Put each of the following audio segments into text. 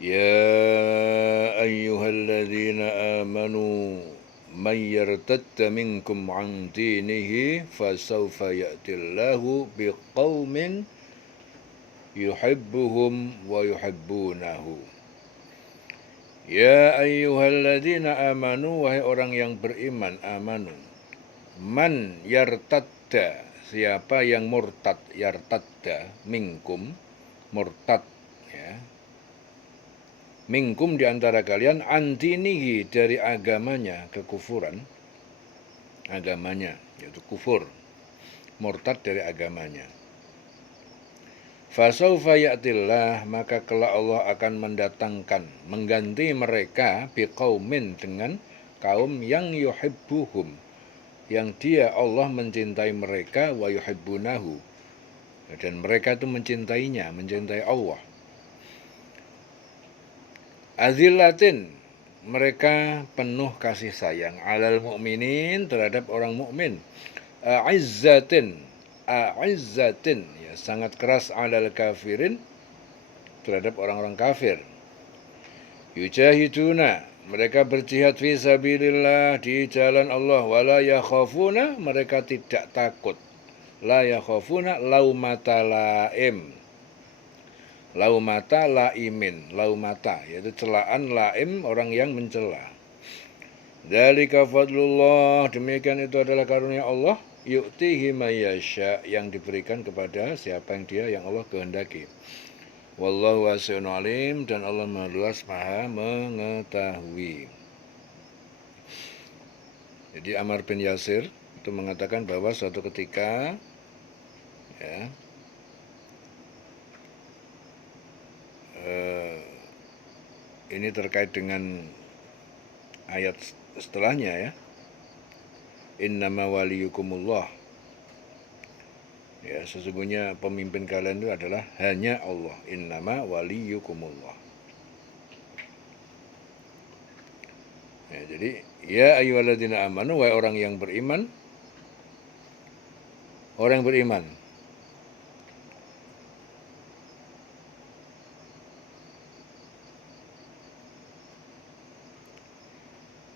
يا أيها الذين آمنوا من يرتد منكم عن دينه فسوف يأتي الله بقوم يحبهم ويحبونه. Ya ayyuhalladzina amanu, wahai orang yang beriman, amanu. Man yartadda, siapa yang murtad, yartadda, minkum, murtad, ya. Minkum di antara kalian, antinihi, dari agamanya, kekufuran, agamanya, yaitu kufur, murtad dari agamanya. Fasaufa ya'tillah, maka kelak Allah akan mendatangkan, mengganti mereka biqaumin, dengan kaum yang yuhibbuhum, yang dia Allah mencintai mereka, wa yuhibbunahu, dan mereka itu mencintainya, mencintai Allah. Azillatin, mereka penuh kasih sayang, alal mu'minin, terhadap orang mukmin. A'izzatin, ya, sangat keras, alal kafirin, terhadap orang-orang kafir. Yujahiduna, mereka berjihad fi sabilillah, di jalan Allah. Wala yakhafuna, mereka tidak takut. La yakhafuna laumata laim, laumata laimin, laumata, yaitu celaan laim, orang yang mencela. Dzalika fadlullah, demikian itu adalah karunia Allah, yu'tihi mayyasha, yang diberikan kepada siapa yang dia, yang Allah kehendaki. Wallahu wasi'un alim, dan Allah Maha luas, Maha mengetahui. Jadi Ammar bin Yasir itu mengatakan bahwa suatu ketika, ya, ini terkait dengan ayat setelahnya, ya. Innama waliyukumullah, ya, sesungguhnya pemimpin kalian itu adalah hanya Allah. Innama waliyukumullah. Ya, jadi ya ayyuhalladzina amanu, wahai orang yang beriman, orang yang beriman.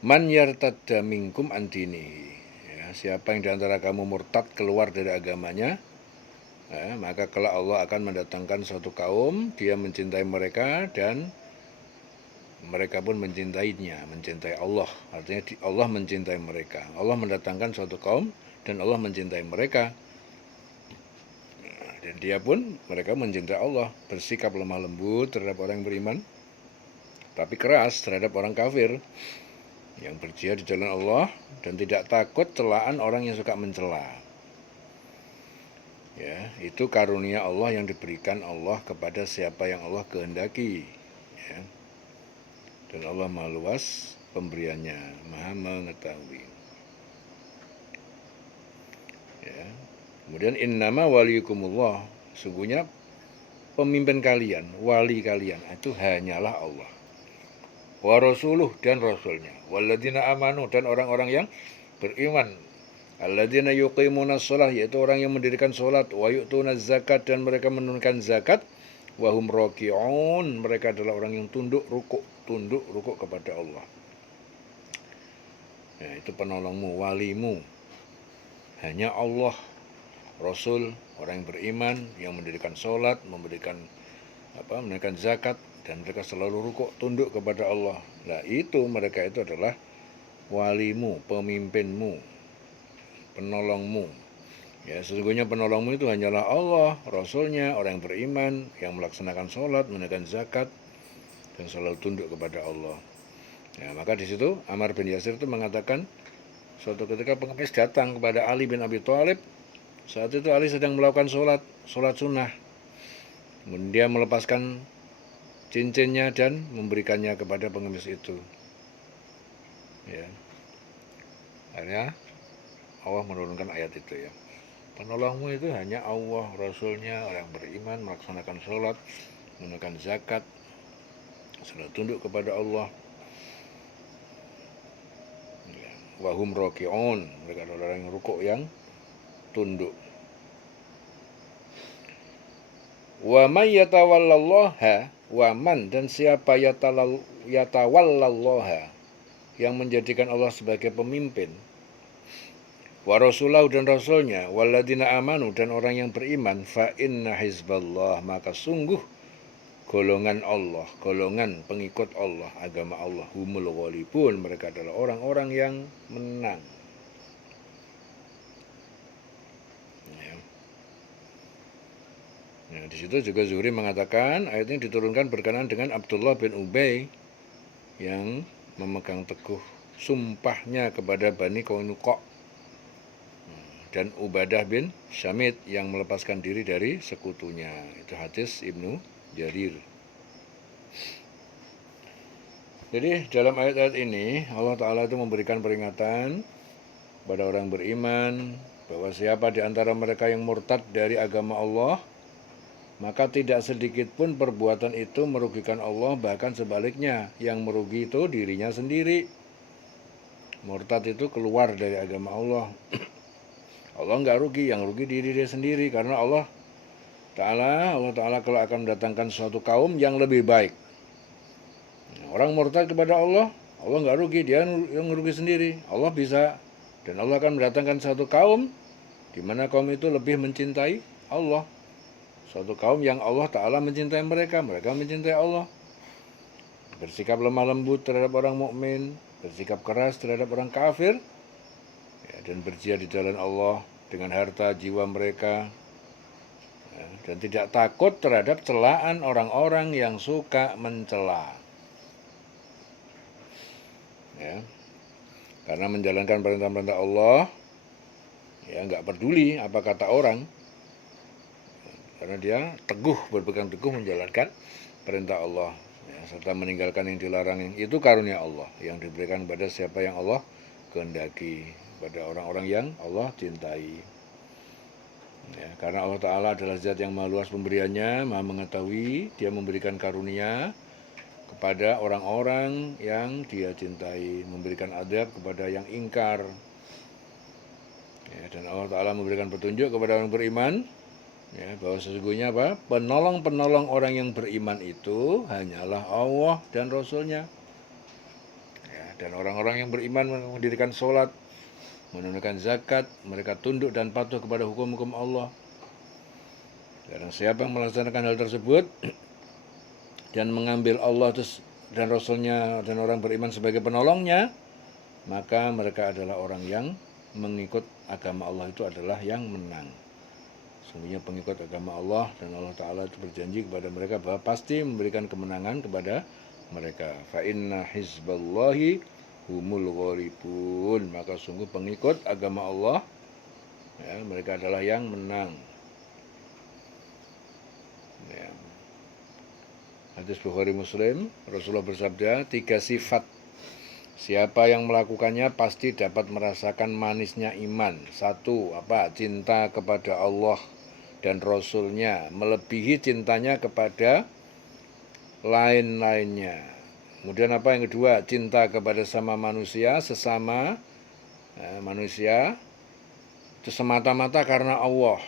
Man yartadda minkum antini, ya, siapa yang diantara kamu murtad, keluar dari agamanya, ya, maka kelak Allah akan mendatangkan suatu kaum, dia mencintai mereka dan mereka pun mencintainya, mencintai Allah. Artinya Allah mencintai mereka. Allah mendatangkan suatu kaum dan Allah mencintai mereka. Dan dia pun, mereka mencintai Allah, bersikap lemah lembut terhadap orang yang beriman, tapi keras terhadap orang kafir yang berjihad di jalan Allah dan tidak takut celaan orang yang suka mencela. Ya, itu karunia Allah yang diberikan Allah kepada siapa yang Allah kehendaki. Ya. Dan Allah Maha luas pemberiannya, Maha mengetahui. Ya. Kemudian innama waliyukumullah, sungguhnya pemimpin kalian, wali kalian itu hanyalah Allah. Wa rasuluh, dan rasulnya. Walladzina amanu, dan orang-orang yang beriman. Alladzina yuqimunas shalah, yaitu orang yang mendirikan salat. Wa yu'tunaz zakat, dan mereka menunaikan zakat. Wa hum raki'un, mereka adalah orang yang tunduk rukuk kepada Allah. Ya, itu penolongmu, walimu hanya Allah, Rasul, orang yang beriman, yang mendirikan salat, menunaikan zakat, dan mereka selalu rukuk tunduk kepada Allah. Nah, itu mereka itu adalah walimu, pemimpinmu, penolongmu. Ya, sesungguhnya penolongmu itu hanyalah Allah, Rasulnya, orang yang beriman, yang melaksanakan sholat, menunaikan zakat, dan selalu tunduk kepada Allah. Ya, maka di situ Ammar bin Yasir itu mengatakan, suatu ketika pengemis datang kepada Ali bin Abi Thalib. Saat itu Ali sedang melakukan sholat sunnah. Kemudian dia melepaskan cincinnya dan memberikannya kepada pengemis itu. Ya. Akhirnya Allah menurunkan ayat itu, ya. Penolongmu itu hanya Allah, Rasulnya, orang beriman, melaksanakan sholat, menunaikan zakat, selalu tunduk kepada Allah. Ya. Wahum roki'un, mereka adalah orang yang rukuk, yang tunduk. Wa may yatawallallaha Waman, dan siapa yatawallallaha, yang menjadikan Allah sebagai pemimpin, wa rasulahu, dan rasulnya, waladina amanu, dan orang yang beriman, fa inna hizballah, maka sungguh golongan Allah, golongan pengikut Allah, agama Allah, humul ghalibun, mereka adalah orang-orang yang menang. Ya. Nah, di situ juga Zuhri mengatakan ayat ini diturunkan berkenaan dengan Abdullah bin Ubay yang memegang teguh sumpahnya kepada Bani Qainuqa, dan Ubadah bin Syamit yang melepaskan diri dari sekutunya. Itu hadis Ibnu Jarir. Jadi dalam ayat-ayat ini Allah Ta'ala itu memberikan peringatan pada orang beriman bahwa siapa di antara mereka yang murtad dari agama Allah, maka tidak sedikit pun perbuatan itu merugikan Allah, bahkan sebaliknya, yang merugi itu dirinya sendiri. Murtad itu keluar dari agama Allah. Allah nggak rugi, yang rugi diri dia sendiri, karena Allah Ta'ala kalau akan mendatangkan suatu kaum yang lebih baik. Orang murtad kepada Allah nggak rugi, dia yang rugi sendiri. Allah bisa, dan Allah akan mendatangkan suatu kaum di mana kaum itu lebih mencintai Allah. Suatu kaum yang Allah Ta'ala mencintai mereka mencintai Allah. Bersikap lemah lembut terhadap orang mukmin, bersikap keras terhadap orang kafir, ya, dan berjihad di jalan Allah dengan harta jiwa mereka, ya, dan tidak takut terhadap celaan orang-orang yang suka mencela. Ya, karena menjalankan perintah-perintah Allah, ya, nggak peduli apa kata orang, karena dia berpegang teguh menjalankan perintah Allah, ya, serta meninggalkan yang dilarang. Itu karunia Allah yang diberikan pada siapa yang Allah kehendaki, pada orang-orang yang Allah cintai. Ya, karena Allah Ta'ala adalah zat yang maha luas pemberiannya, maha mengetahui. Dia memberikan karunia kepada orang-orang yang dia cintai, memberikan adab kepada yang ingkar, ya, dan Allah Ta'ala memberikan petunjuk kepada orang beriman, ya, bahwa sesungguhnya apa? Penolong-penolong orang yang beriman itu hanyalah Allah dan Rasulnya, ya, dan orang-orang yang beriman mendirikan sholat, menunaikan zakat, mereka tunduk dan patuh kepada hukum-hukum Allah. Dan siapa yang melaksanakan hal tersebut dan mengambil Allah dan Rasulnya dan orang beriman sebagai penolongnya, maka mereka adalah orang yang mengikut agama Allah, itu adalah yang menang. Sesungguhnya pengikut agama Allah, dan Allah Ta'ala itu berjanji kepada mereka bahwa pasti memberikan kemenangan kepada mereka. Fa inna hizballahi humul ghalibun, maka sungguh pengikut agama Allah, ya, mereka adalah yang menang. Ya. Hadis Bukhari Muslim, Rasulullah bersabda, 3 sifat siapa yang melakukannya pasti dapat merasakan manisnya iman. 1, apa? Cinta kepada Allah dan Rasulnya, melebihi cintanya kepada lain-lainnya. Kemudian apa yang kedua? Cinta kepada sama manusia, sesama manusia, itu semata-mata karena Allah.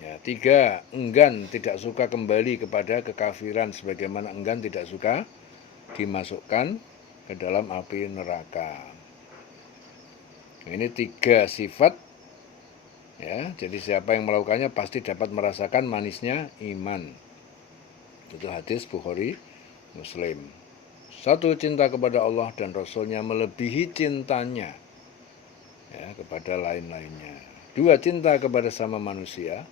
Ya, 3, enggan tidak suka kembali kepada kekafiran, sebagaimana enggan tidak suka dimasukkan ke dalam api neraka. Nah, ini 3 sifat, ya. Jadi siapa yang melakukannya pasti dapat merasakan manisnya iman. Itu hadis Bukhari Muslim. 1, cinta kepada Allah dan Rasulnya melebihi cintanya, ya, kepada lain-lainnya. 2, cinta kepada sama manusia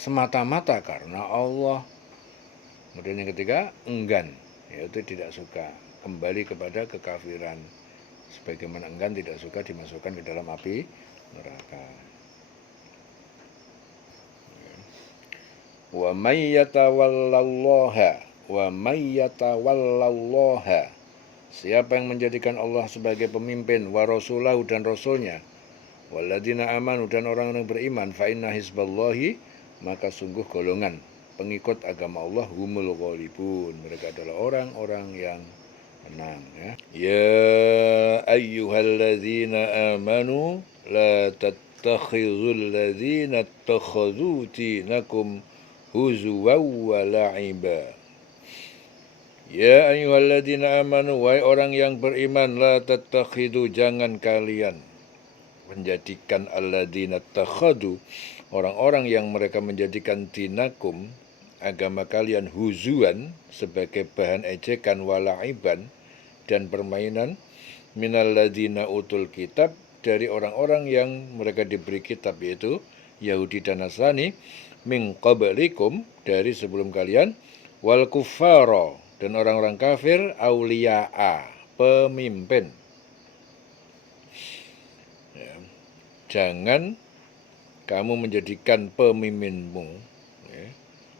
semata-mata karena Allah. Kemudian yang ketiga, enggan, yaitu tidak suka kembali kepada kekafiran, sebagaimana enggan tidak suka dimasukkan ke dalam api neraka. Wa may yatawallallaha, siapa yang menjadikan Allah sebagai pemimpin, wa rasulahu, dan rasulnya, waladina amanu, dan orang-orang beriman, fa inna hizballahi, maka sungguh golongan pengikut agama Allah, humul ghalibun, mereka adalah orang-orang yang menang. Ya ayyuhalladzina amanu la tattakhidhul ladzina ittakhadhu dinakum huzuwan wa la'iba Ya ayyuhalladzina amanu, wahai orang yang beriman, la tattakhidu, jangan kalian menjadikan alladzina takhadu, orang-orang yang mereka menjadikan dinakum, agama kalian, huzuan, sebagai bahan ejekan, walaiban, dan permainan, minalladzina utul kitab, dari orang-orang yang mereka diberi kitab, yaitu Yahudi dan Nasrani, min qablikum, dari sebelum kalian, wal kuffara, dan orang-orang kafir, auliya'a, pemimpin. Ya. Jangan kamu menjadikan pemimpinmu, ya,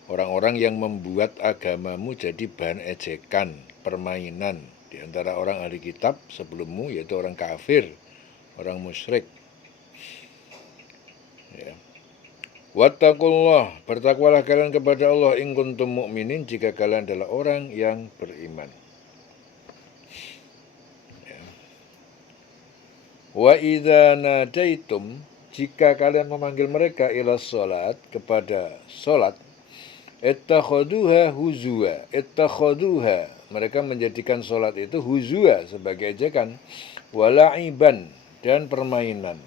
orang-orang yang membuat agamamu jadi bahan ejekan, permainan di antara orang ahli kitab sebelummu, yaitu orang kafir, orang musyrik. Ya. Wattaqullah, bertakwalah kalian kepada Allah, in kuntum mu'minin, jika kalian adalah orang yang beriman. Ya. Wa idza nadaitum, jika kalian memanggil mereka ila sholat, kepada sholat, ittakhaduha huzwa, ittakhaduha, mereka menjadikan sholat itu huzwa, sebagai ejekan, wala'iban, dan permainan.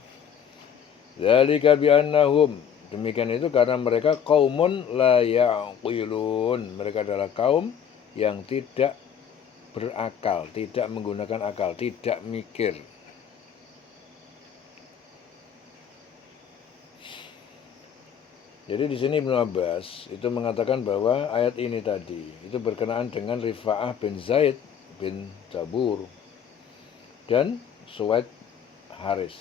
Dzalika bi'annahum, demikian itu karena mereka qaumun la ya'qilun, mereka adalah kaum yang tidak berakal, tidak menggunakan akal, tidak mikir. Jadi di sini Ibnu Abbas itu mengatakan bahwa ayat ini tadi itu berkenaan dengan Rifa'ah bin Zaid bin Jabur dan Suwaid Haris.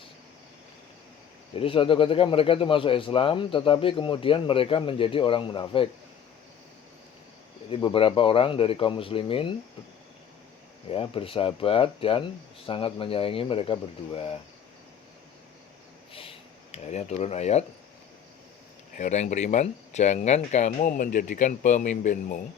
Jadi suatu ketika mereka itu masuk Islam, tetapi kemudian mereka menjadi orang munafik. Jadi beberapa orang dari kaum muslimin, ya, bersahabat dan sangat menyayangi mereka berdua. Akhirnya turun ayat, hai orang yang beriman, jangan kamu menjadikan pemimpinmu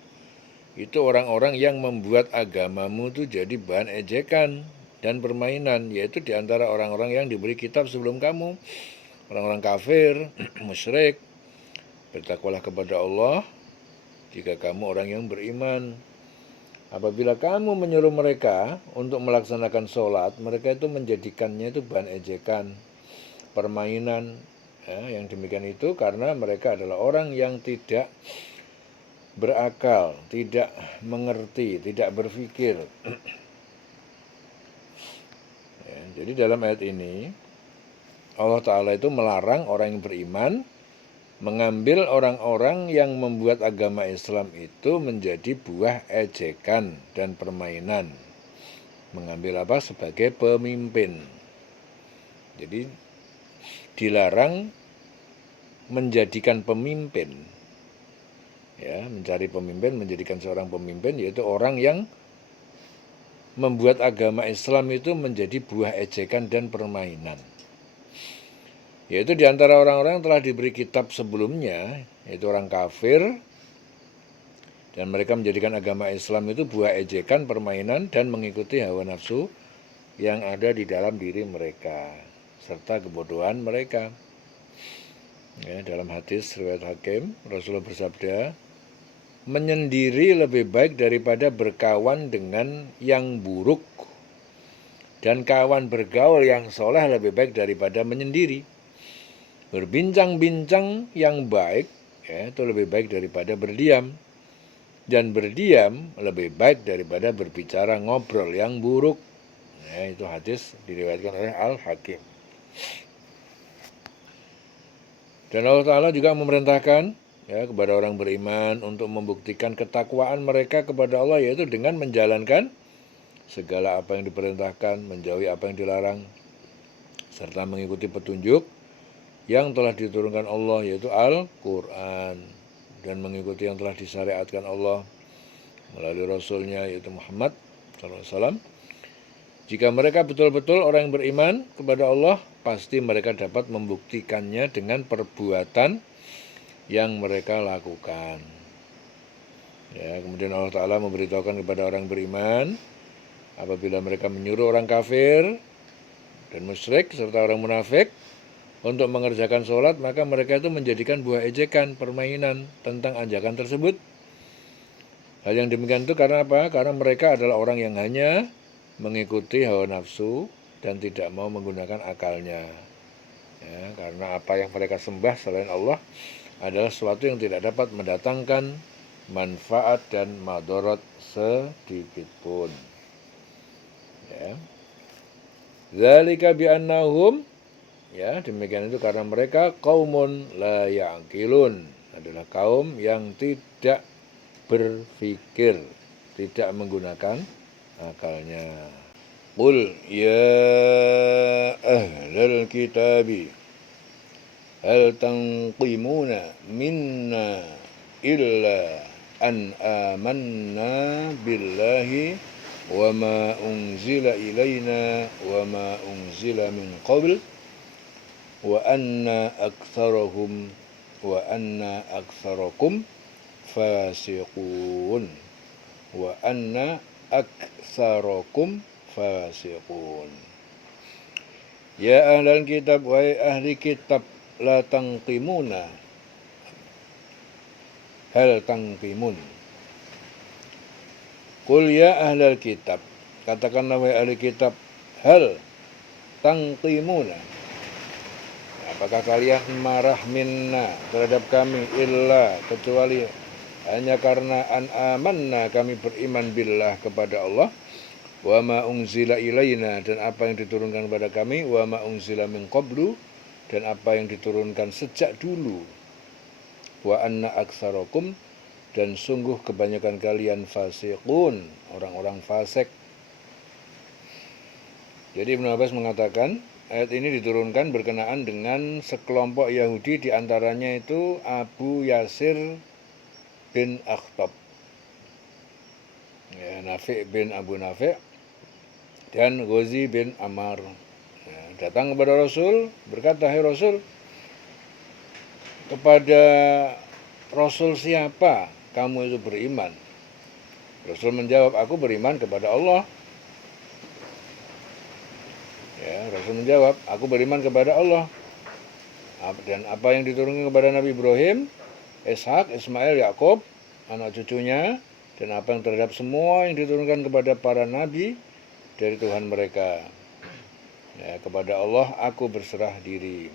itu orang-orang yang membuat agamamu itu jadi bahan ejekan dan permainan, yaitu diantara orang-orang yang diberi kitab sebelum kamu, orang-orang kafir, musyrik. Bertakwalah kepada Allah jika kamu orang yang beriman. Apabila kamu menyuruh mereka untuk melaksanakan sholat, mereka itu menjadikannya itu bahan ejekan, permainan. Ya, yang demikian itu karena mereka adalah orang yang tidak berakal, tidak mengerti, tidak berpikir. Ya, jadi dalam ayat ini Allah Ta'ala itu melarang orang yang beriman mengambil orang-orang yang membuat agama Islam itu menjadi buah ejekan dan permainan. Mengambil apa? Sebagai pemimpin. Jadi dilarang menjadikan pemimpin, ya, mencari pemimpin, menjadikan seorang pemimpin, yaitu orang yang membuat agama Islam itu menjadi buah ejekan dan permainan. Yaitu diantara orang-orang yang telah diberi kitab sebelumnya, yaitu orang kafir, dan mereka menjadikan agama Islam itu buah ejekan, permainan, dan mengikuti hawa nafsu yang ada di dalam diri mereka, serta kebodohan mereka. Ya, dalam hadis riwayat Hakim, Rasulullah bersabda, menyendiri lebih baik daripada berkawan dengan yang buruk, dan kawan bergaul yang soleh lebih baik daripada menyendiri. Berbincang-bincang yang baik, ya, itu lebih baik daripada berdiam, dan berdiam lebih baik daripada berbicara ngobrol yang buruk. Ya, itu hadis diriwayatkan oleh Al-Hakim. Dan Allah Ta'ala juga memerintahkan, ya, kepada orang beriman untuk membuktikan ketakwaan mereka kepada Allah, yaitu dengan menjalankan segala apa yang diperintahkan, menjauhi apa yang dilarang, serta mengikuti petunjuk yang telah diturunkan Allah, yaitu Al-Quran, dan mengikuti yang telah disyariatkan Allah melalui Rasulnya, yaitu Muhammad SAW. Jika mereka betul-betul orang yang beriman kepada Allah, pasti mereka dapat membuktikannya dengan perbuatan yang mereka lakukan. Ya, kemudian Allah Ta'ala memberitahukan kepada orang beriman, apabila mereka menyuruh orang kafir dan musyrik serta orang munafik untuk mengerjakan sholat, maka mereka itu menjadikan buah ejekan, permainan tentang ajakan tersebut. Hal yang demikian itu karena apa? Karena mereka adalah orang yang hanya mengikuti hawa nafsu dan tidak mau menggunakan akalnya. Ya, karena apa yang mereka sembah selain Allah adalah sesuatu yang tidak dapat mendatangkan manfaat dan madorot sedikit pun. Ya. Zalika bi'annahum, ya, demikian itu karena mereka qaumun la ya'qilun, adalah kaum yang tidak berpikir, tidak menggunakan akalnya. Qul ya ahlal kitabi hal tanqimuna minna illa an amanna billahi wa ma unzila ilaina wa ma unzila min qabl wa anna aktsarakum fasiqun wa anna aktsarakum fasiqun. Ya ahlal kitab, wahai ahli kitab, la tangqimuna, hal tangqimun. Qul ya ahlal kitab, katakanlah wahai ahli kitab, hal tangqimuna, apakah kalian marah minna terhadap kami, illa, kecuali hanya karena an amanna, kami beriman billah, kepada Allah, wa ma unzila ilaina, dan apa yang diturunkan kepada kami, wa ma unzila min qablu, dan apa yang diturunkan sejak dulu, wa anna aktsarakum, dan sungguh kebanyakan kalian fasiqun, orang-orang fasik. Jadi Ibnu Abbas mengatakan ayat ini diturunkan berkenaan dengan sekelompok Yahudi, diantaranya itu Abu Yasir bin Akhtab, ya, Nafi' bin Abu Nafi' dan Ghazi bin Ammar. Ya, datang kepada Rasul, berkata, hai Rasul, kepada Rasul siapa kamu itu beriman? Rasul menjawab, aku beriman kepada Allah. Ya, Rasul menjawab, aku beriman kepada Allah. Dan apa yang diturunkan kepada Nabi Ibrahim, Ishak, Ismail, Yakub, anak cucunya, dan apa yang terhadap semua yang diturunkan kepada para nabi dari Tuhan mereka. Ya, kepada Allah aku berserah diri.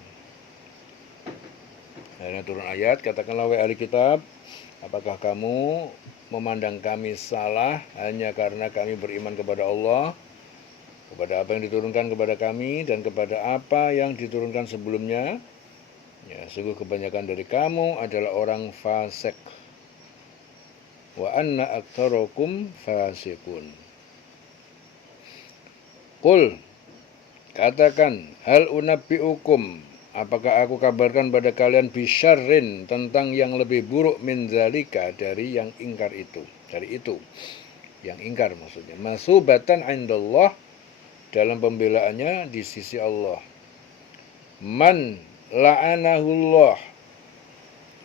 Dan turun ayat, katakanlah wahai ahli kitab, apakah kamu memandang kami salah hanya karena kami beriman kepada Allah, kepada apa yang diturunkan kepada kami, dan kepada apa yang diturunkan sebelumnya? Ya, sungguh kebanyakan dari kamu adalah orang fasik. Wa anna aktsarakum fasiqun. Qul, katakan, hal unabbiukum, apakah aku kabarkan pada kalian bisyarrin, tentang yang lebih buruk, min zalika, dari yang ingkar itu, dari itu yang ingkar maksudnya, masubatan indallah, dalam pembelaannya di sisi Allah, man la'anahullah,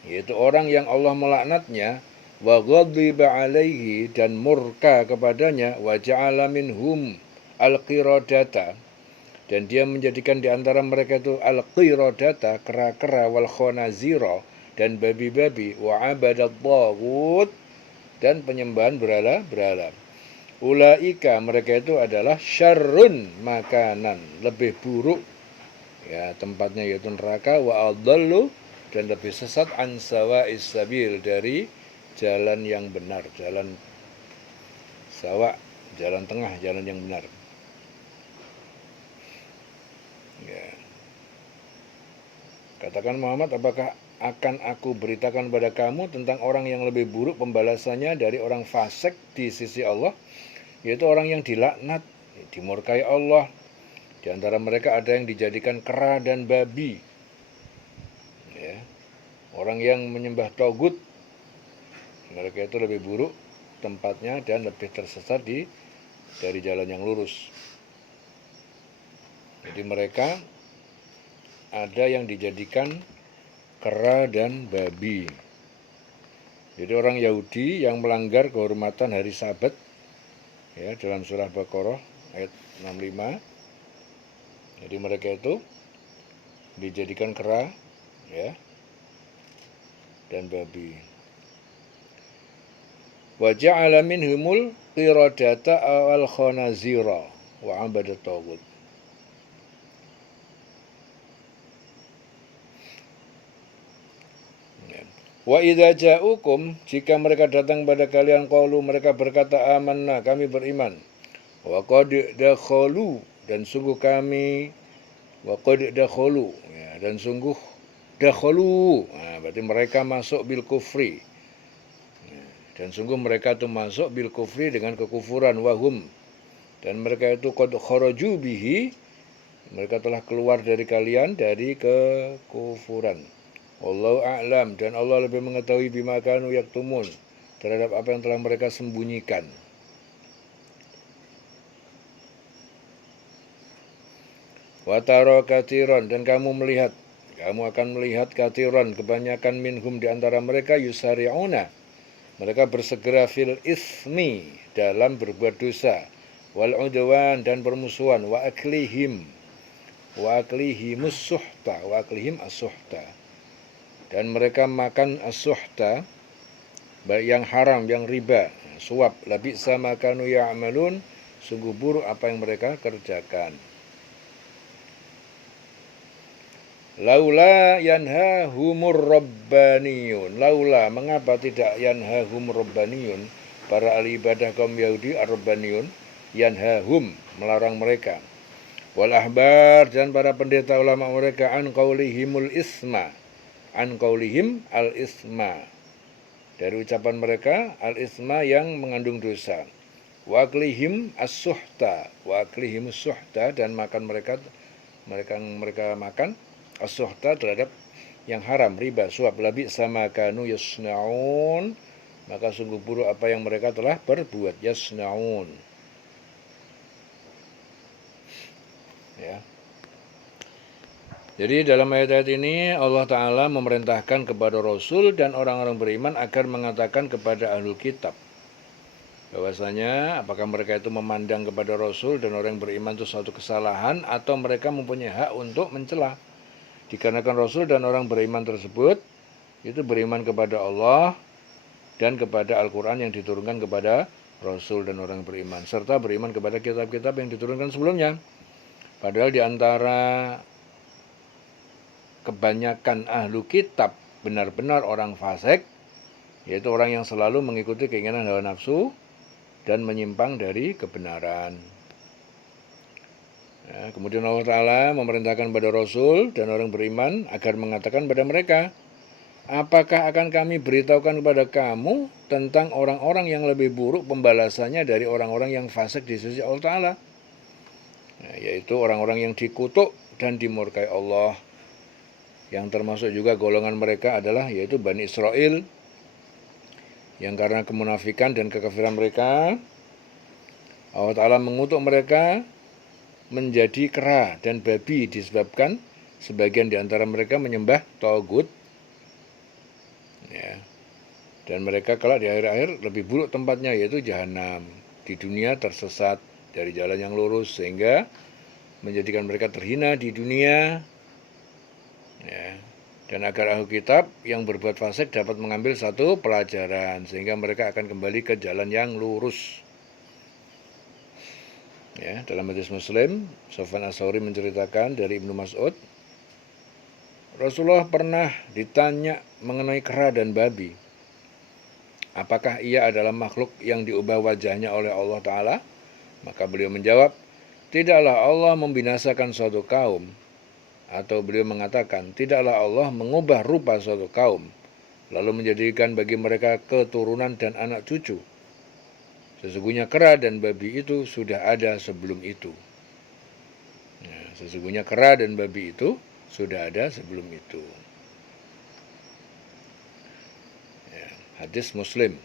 yaitu orang yang Allah melaknatnya, wa ghadiba alaihi, dan murka kepadanya, wa ja'ala minhum al-qiradata, dan dia menjadikan di antara mereka itu al-qiradata, kera-kera, wal khonazira, dan babi-babi, wa abadat taghut, dan penyembahan berhala-berhala. Ulaika, mereka itu adalah syarrun makanan, lebih buruk, ya, tempatnya yaitu neraka, wa adallu, dan lebih sesat, an sawa'is sabil, dari jalan yang benar, jalan sawa, jalan tengah, jalan yang benar. Ya. Katakan Muhammad, apakah akan aku beritakan pada kamu tentang orang yang lebih buruk pembalasannya dari orang fasik di sisi Allah, yaitu orang yang dilaknat, dimurkai Allah. Di antara mereka ada yang dijadikan kera dan babi. Ya. Orang yang menyembah togut, mereka itu lebih buruk tempatnya dan lebih tersesat dari jalan yang lurus. Jadi mereka ada yang dijadikan kera dan babi. Jadi orang Yahudi yang melanggar kehormatan hari Sabat, ya, dalam surah Baqarah ayat 65. Jadi mereka itu dijadikan kera, ya, dan babi. Wa ja'ala minhumul qiradata wal khanazira wa 'abadat taghut. Wa idza ja'ukum, jika mereka datang pada kalian, qalu, mereka berkata, amanna, kami beriman. Wa qad dakhalu, dan sungguh kami, wa qad dakhalu, ya, dan sungguh dakhalu, nah, berarti mereka masuk bil kufri. Dan sungguh mereka itu masuk bil kufri dengan kekufuran, wahum, dan mereka itu qad kharaju bihi, mereka telah keluar dari kalian dari kekufuran. Wallahu a'lam, dan Allah lebih mengetahui bima kanu yaktumun, terhadap apa yang telah mereka sembunyikan. Wa tara katsiran, dan kamu akan melihat katsiran, kebanyakan minhum di antara mereka, yusari'una, mereka bersegera fil ismi, dalam berbuat dosa, wal udwan, dan permusuhan, wa aklihimus suhta, wa aklihim as-suhta, dan mereka makan as-suhta, baik yang haram, yang riba, suap. Labisa ma kanu ya'malun, sungguh buruk apa yang mereka kerjakan. Laula yanhahumur rabbaniyun, laula, mengapa tidak, yanhahum rabbaniyun, para ahli ibadah kaum Yahudi, ar-rabbaniyun, yanhahum, melarang mereka, wal ahbar, dan para pendeta ulama mereka, an qaulihimul isma, an qaulihim al isma, dari ucapan mereka al-isma, yang mengandung dosa, wa aklihim as-suhta, wa aklihim as-suhta, dan makan mereka makan as-suhta, terhadap yang haram, riba, suap. Labi sama kanu yasnaun, maka sungguh buruk apa yang mereka telah berbuat. Yasnaun, ya. Jadi dalam ayat-ayat ini Allah Ta'ala memerintahkan kepada Rasul dan orang-orang beriman agar mengatakan kepada ahlul kitab bahwasanya apakah mereka itu memandang kepada Rasul dan orang yang beriman itu suatu kesalahan, atau mereka mempunyai hak untuk mencela. Dikarenakan Rasul dan orang beriman tersebut itu beriman kepada Allah dan kepada Al-Quran yang diturunkan kepada Rasul dan orang beriman, serta beriman kepada kitab-kitab yang diturunkan sebelumnya. Padahal di antara kebanyakan ahlu kitab benar-benar orang fasik, yaitu orang yang selalu mengikuti keinginan hawa nafsu dan menyimpang dari kebenaran. Ya, kemudian Allah Ta'ala memerintahkan pada Rasul dan orang beriman agar mengatakan pada mereka, apakah akan kami beritahukan kepada kamu tentang orang-orang yang lebih buruk pembalasannya dari orang-orang yang fasik di sisi Allah Ta'ala, yaitu orang-orang yang dikutuk dan dimurkai Allah, yang termasuk juga golongan mereka adalah yaitu Bani Israel, yang karena kemunafikan dan kekafiran mereka, Allah Ta'ala mengutuk mereka menjadi kera dan babi disebabkan sebagian di antara mereka menyembah tagut, ya. Dan mereka kelak di akhir-akhir lebih buruk tempatnya, yaitu jahanam. Di dunia tersesat dari jalan yang lurus, sehingga menjadikan mereka terhina di dunia, ya. Dan agar ahli kitab yang berbuat fasik dapat mengambil satu pelajaran, sehingga mereka akan kembali ke jalan yang lurus. Ya, dalam hadis Muslim, Sufyan Ats-Tsauri menceritakan dari Ibnu Mas'ud, Rasulullah pernah ditanya mengenai kera dan babi, apakah ia adalah makhluk yang diubah wajahnya oleh Allah Ta'ala? Maka beliau menjawab, tidaklah Allah membinasakan suatu kaum, atau beliau mengatakan, tidaklah Allah mengubah rupa suatu kaum, lalu menjadikan bagi mereka keturunan dan anak cucu. Sesungguhnya kera dan babi itu sudah ada sebelum itu. Nah, sesungguhnya kera dan babi itu sudah ada sebelum itu. Ya, hadis Muslim.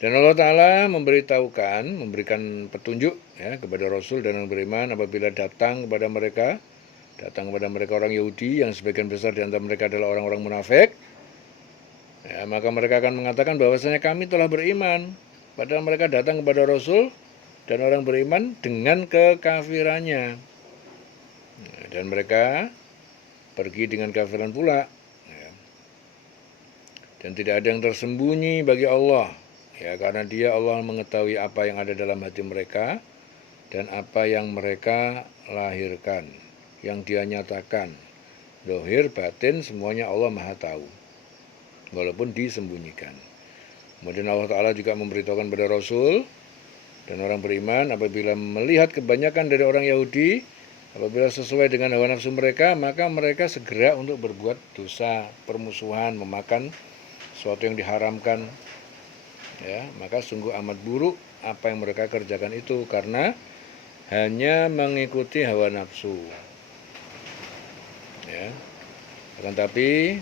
Dan Allah Ta'ala memberikan petunjuk, ya, kepada Rasul dan orang beriman apabila datang kepada mereka orang Yahudi yang sebagian besar di antara mereka adalah orang-orang munafik, ya, maka mereka akan mengatakan bahwasanya kami telah beriman. Padahal mereka datang kepada Rasul dan orang beriman dengan kekafirannya, ya, dan mereka pergi dengan kafiran pula, ya. Dan tidak ada yang tersembunyi bagi Allah, Ya, karena Dia Allah mengetahui apa yang ada dalam hati mereka dan apa yang mereka lahirkan, yang Dia nyatakan. Zahir, batin, semuanya Allah Maha tahu, walaupun disembunyikan. Kemudian Allah Ta'ala juga memberitahukan kepada Rasul dan orang beriman, apabila melihat kebanyakan dari orang Yahudi, apabila sesuai dengan hawa nafsu mereka, maka mereka segera untuk berbuat dosa, permusuhan, memakan sesuatu yang diharamkan. Ya, maka sungguh amat buruk apa yang mereka kerjakan itu, karena hanya mengikuti hawa nafsu. Ya. Akan tapi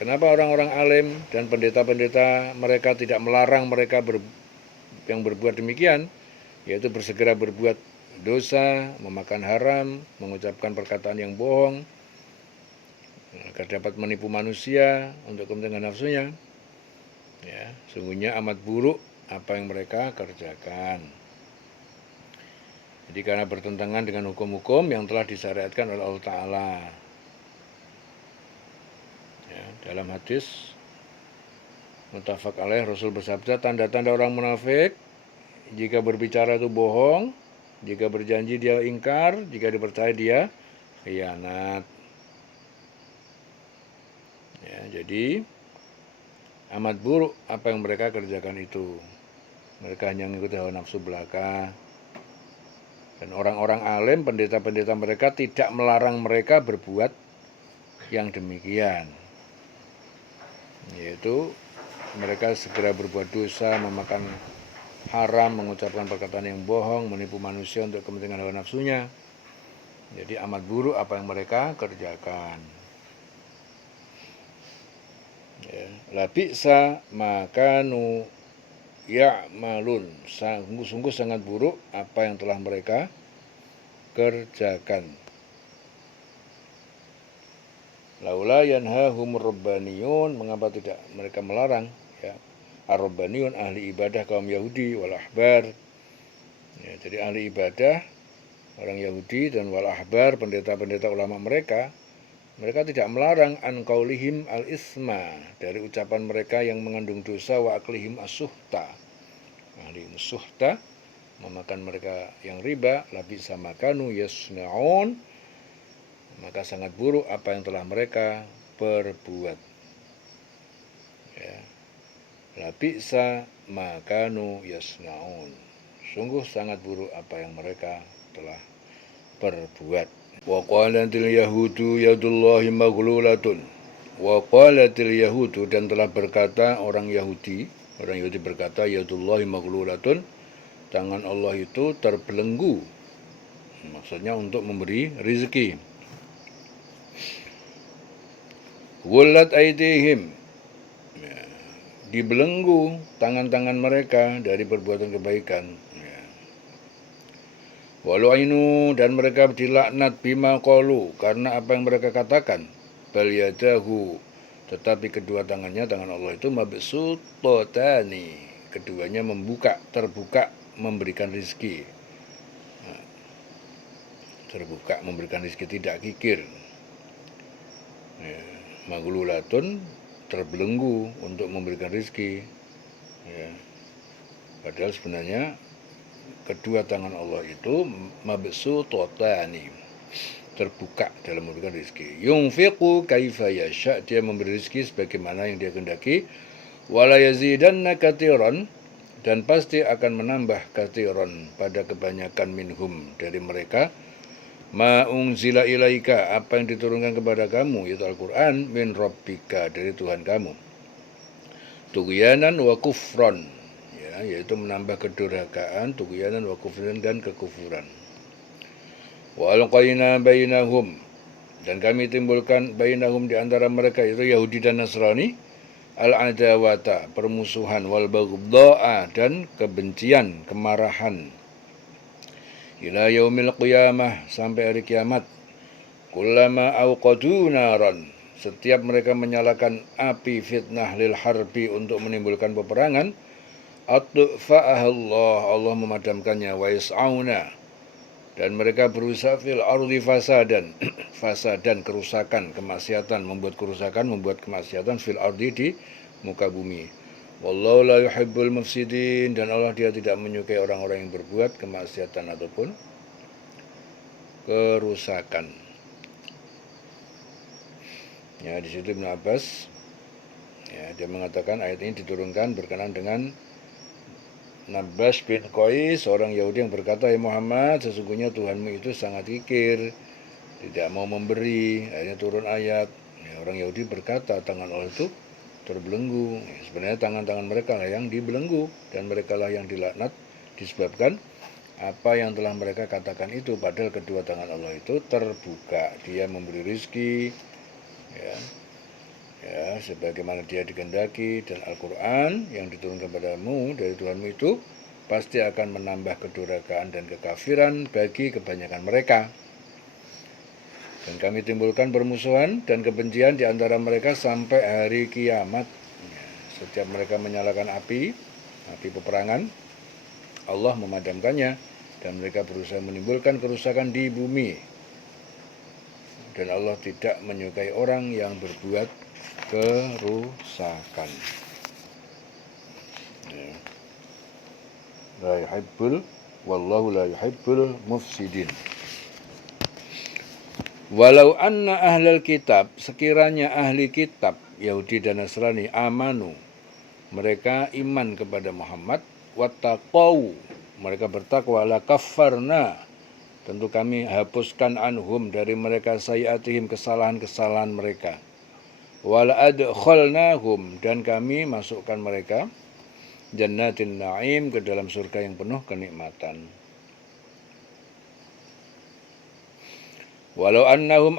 kenapa orang-orang alim dan pendeta-pendeta mereka tidak melarang mereka yang berbuat demikian, yaitu bersegera berbuat dosa, memakan haram, mengucapkan perkataan yang bohong, agar dapat menipu manusia untuk kepentingan nafsunya. Ya, sungguhnya amat buruk apa yang mereka kerjakan. Jadi karena bertentangan dengan hukum-hukum yang telah disyariatkan oleh Allah Ta'ala. Ya, dalam hadis muttafaq alaih, Rasul bersabda, tanda-tanda orang munafik: jika berbicara itu bohong, jika berjanji dia ingkar, jika dipercaya dia khianat. Ya, jadi amat buruk apa yang mereka kerjakan itu. Mereka hanya mengikuti hawa nafsu belaka. Dan orang-orang alim, pendeta-pendeta mereka tidak melarang mereka berbuat yang demikian, yaitu mereka segera berbuat dosa, memakan haram, mengucapkan perkataan yang bohong, menipu manusia untuk kepentingan hawa nafsunya. Jadi amat buruk apa yang mereka kerjakan. Ya, la bi'sa makanu ya'malun, sungguh-sungguh sangat buruk apa yang telah mereka kerjakan. Laula yanhahum rabbaniyun, mengapa tidak mereka melarang, ya, ar-rabbaniyun, ahli ibadah kaum Yahudi, wal ahbar. Ya, jadi ahli ibadah orang Yahudi dan wal ahbar, pendeta-pendeta ulama mereka tidak melarang an qaulihim al-isma, dari ucapan mereka yang mengandung dosa, wa aklihim as-suhta, ahli suhta, memakan mereka yang riba, labi sama kanu yasnaun, maka sangat buruk apa yang telah mereka perbuat. Ya. Labi sama kanu yasnaun, sungguh sangat buruk apa yang mereka telah perbuat. Wa qalatil yahudu yadullahi maghlulatun. Wa qalatil yahudu, dan telah berkata orang Yahudi berkata, yadullahi maghlulatun, tangan Allah itu terbelenggu. Maksudnya untuk memberi rezeki. Ghullat aydihim, dibelenggu tangan-tangan mereka dari perbuatan kebaikan. Walu'inu, dan mereka dilaknat bima qalu, karena apa yang mereka katakan. Bal yadahu, tetapi kedua tangannya, tangan Allah itu mabsutotani, keduanya terbuka memberikan rizki. Terbuka memberikan rizki, tidak kikir. Ya, maghlulatun, terbelenggu untuk memberikan rizki. Ya. Padahal sebenarnya kedua tangan Allah itu mabsutotani, terbuka dalam memberikan rezeki. Yunfiqu kaifa yasha, dia memberi rezeki sebagaimana yang dia kehendaki. Wala yazidanna katsiran, dan pasti akan menambah katsiran pada kebanyakan minhum dari mereka, ma unzila ilaika, apa yang diturunkan kepada kamu, yaitu Al-Qur'an, min rabbika, dari Tuhan kamu. Tughyanan wa kufran, yaitu menambah kedurhakaan, tughyanan wa kufran, dan kekufuran. Wa alqaina bainahum, dan kami timbulkan bainahum, di antara mereka, itu Yahudi dan Nasrani, al-adawata, permusuhan, wal baghdha'a, dan kebencian, kemarahan, ila yaumil qiyamah, sampai hari kiamat. Kullama awqadu naran, setiap mereka menyalakan api fitnah, lil harbi, untuk menimbulkan peperangan, atfa'ahallah, Allah memadamkannya, wa yas'auna, dan mereka berusaha fil ardi fasadan, fasadan, kerusakan, kemaksiatan, membuat kerusakan, membuat kemaksiatan, fil ardi, di muka bumi. Wallahu la yuhibbul mufsidin, dan Allah dia tidak menyukai orang-orang yang berbuat kemaksiatan ataupun kerusakan. Ya, di situ Ibnu Abbas ya, dia mengatakan ayat ini diturunkan berkenaan dengan Nabbas bin Qais, seorang Yahudi yang berkata, "Ya Muhammad, sesungguhnya Tuhanmu itu sangat kikir, tidak mau memberi." Akhirnya turun ayat. Ya, orang Yahudi berkata, tangan Allah itu terbelenggu. Ya, sebenarnya tangan-tangan mereka lah yang dibelenggu, dan mereka lah yang dilaknat disebabkan apa yang telah mereka katakan itu. Padahal kedua tangan Allah itu terbuka. Dia memberi rizki, ya, sebagaimana dia dikehendaki, dan Al-Quran yang diturunkan padamu dari Tuhanmu itu pasti akan menambah kedurhakaan dan kekafiran bagi kebanyakan mereka. Dan kami timbulkan permusuhan dan kebencian di antara mereka sampai hari kiamat. Setiap mereka menyalakan api peperangan, Allah memadamkannya, dan mereka berusaha menimbulkan kerusakan di bumi. Dan Allah tidak menyukai orang yang berbuat kerusakan. La yuhibbul, wallahu la yuhibbul mufsidin. Walau anna ahlal kitab, sekiranya ahli kitab Yahudi dan Nasrani amanu, mereka iman kepada Muhammad, wattaqau, mereka bertakwa, la kaffarna, tentu kami hapuskan anhum dari mereka sayiatihim, kesalahan-kesalahan mereka, wala adkhalnahum, dan kami masukkan mereka jannatin na'im, ke dalam surga yang penuh kenikmatan. Walau annahum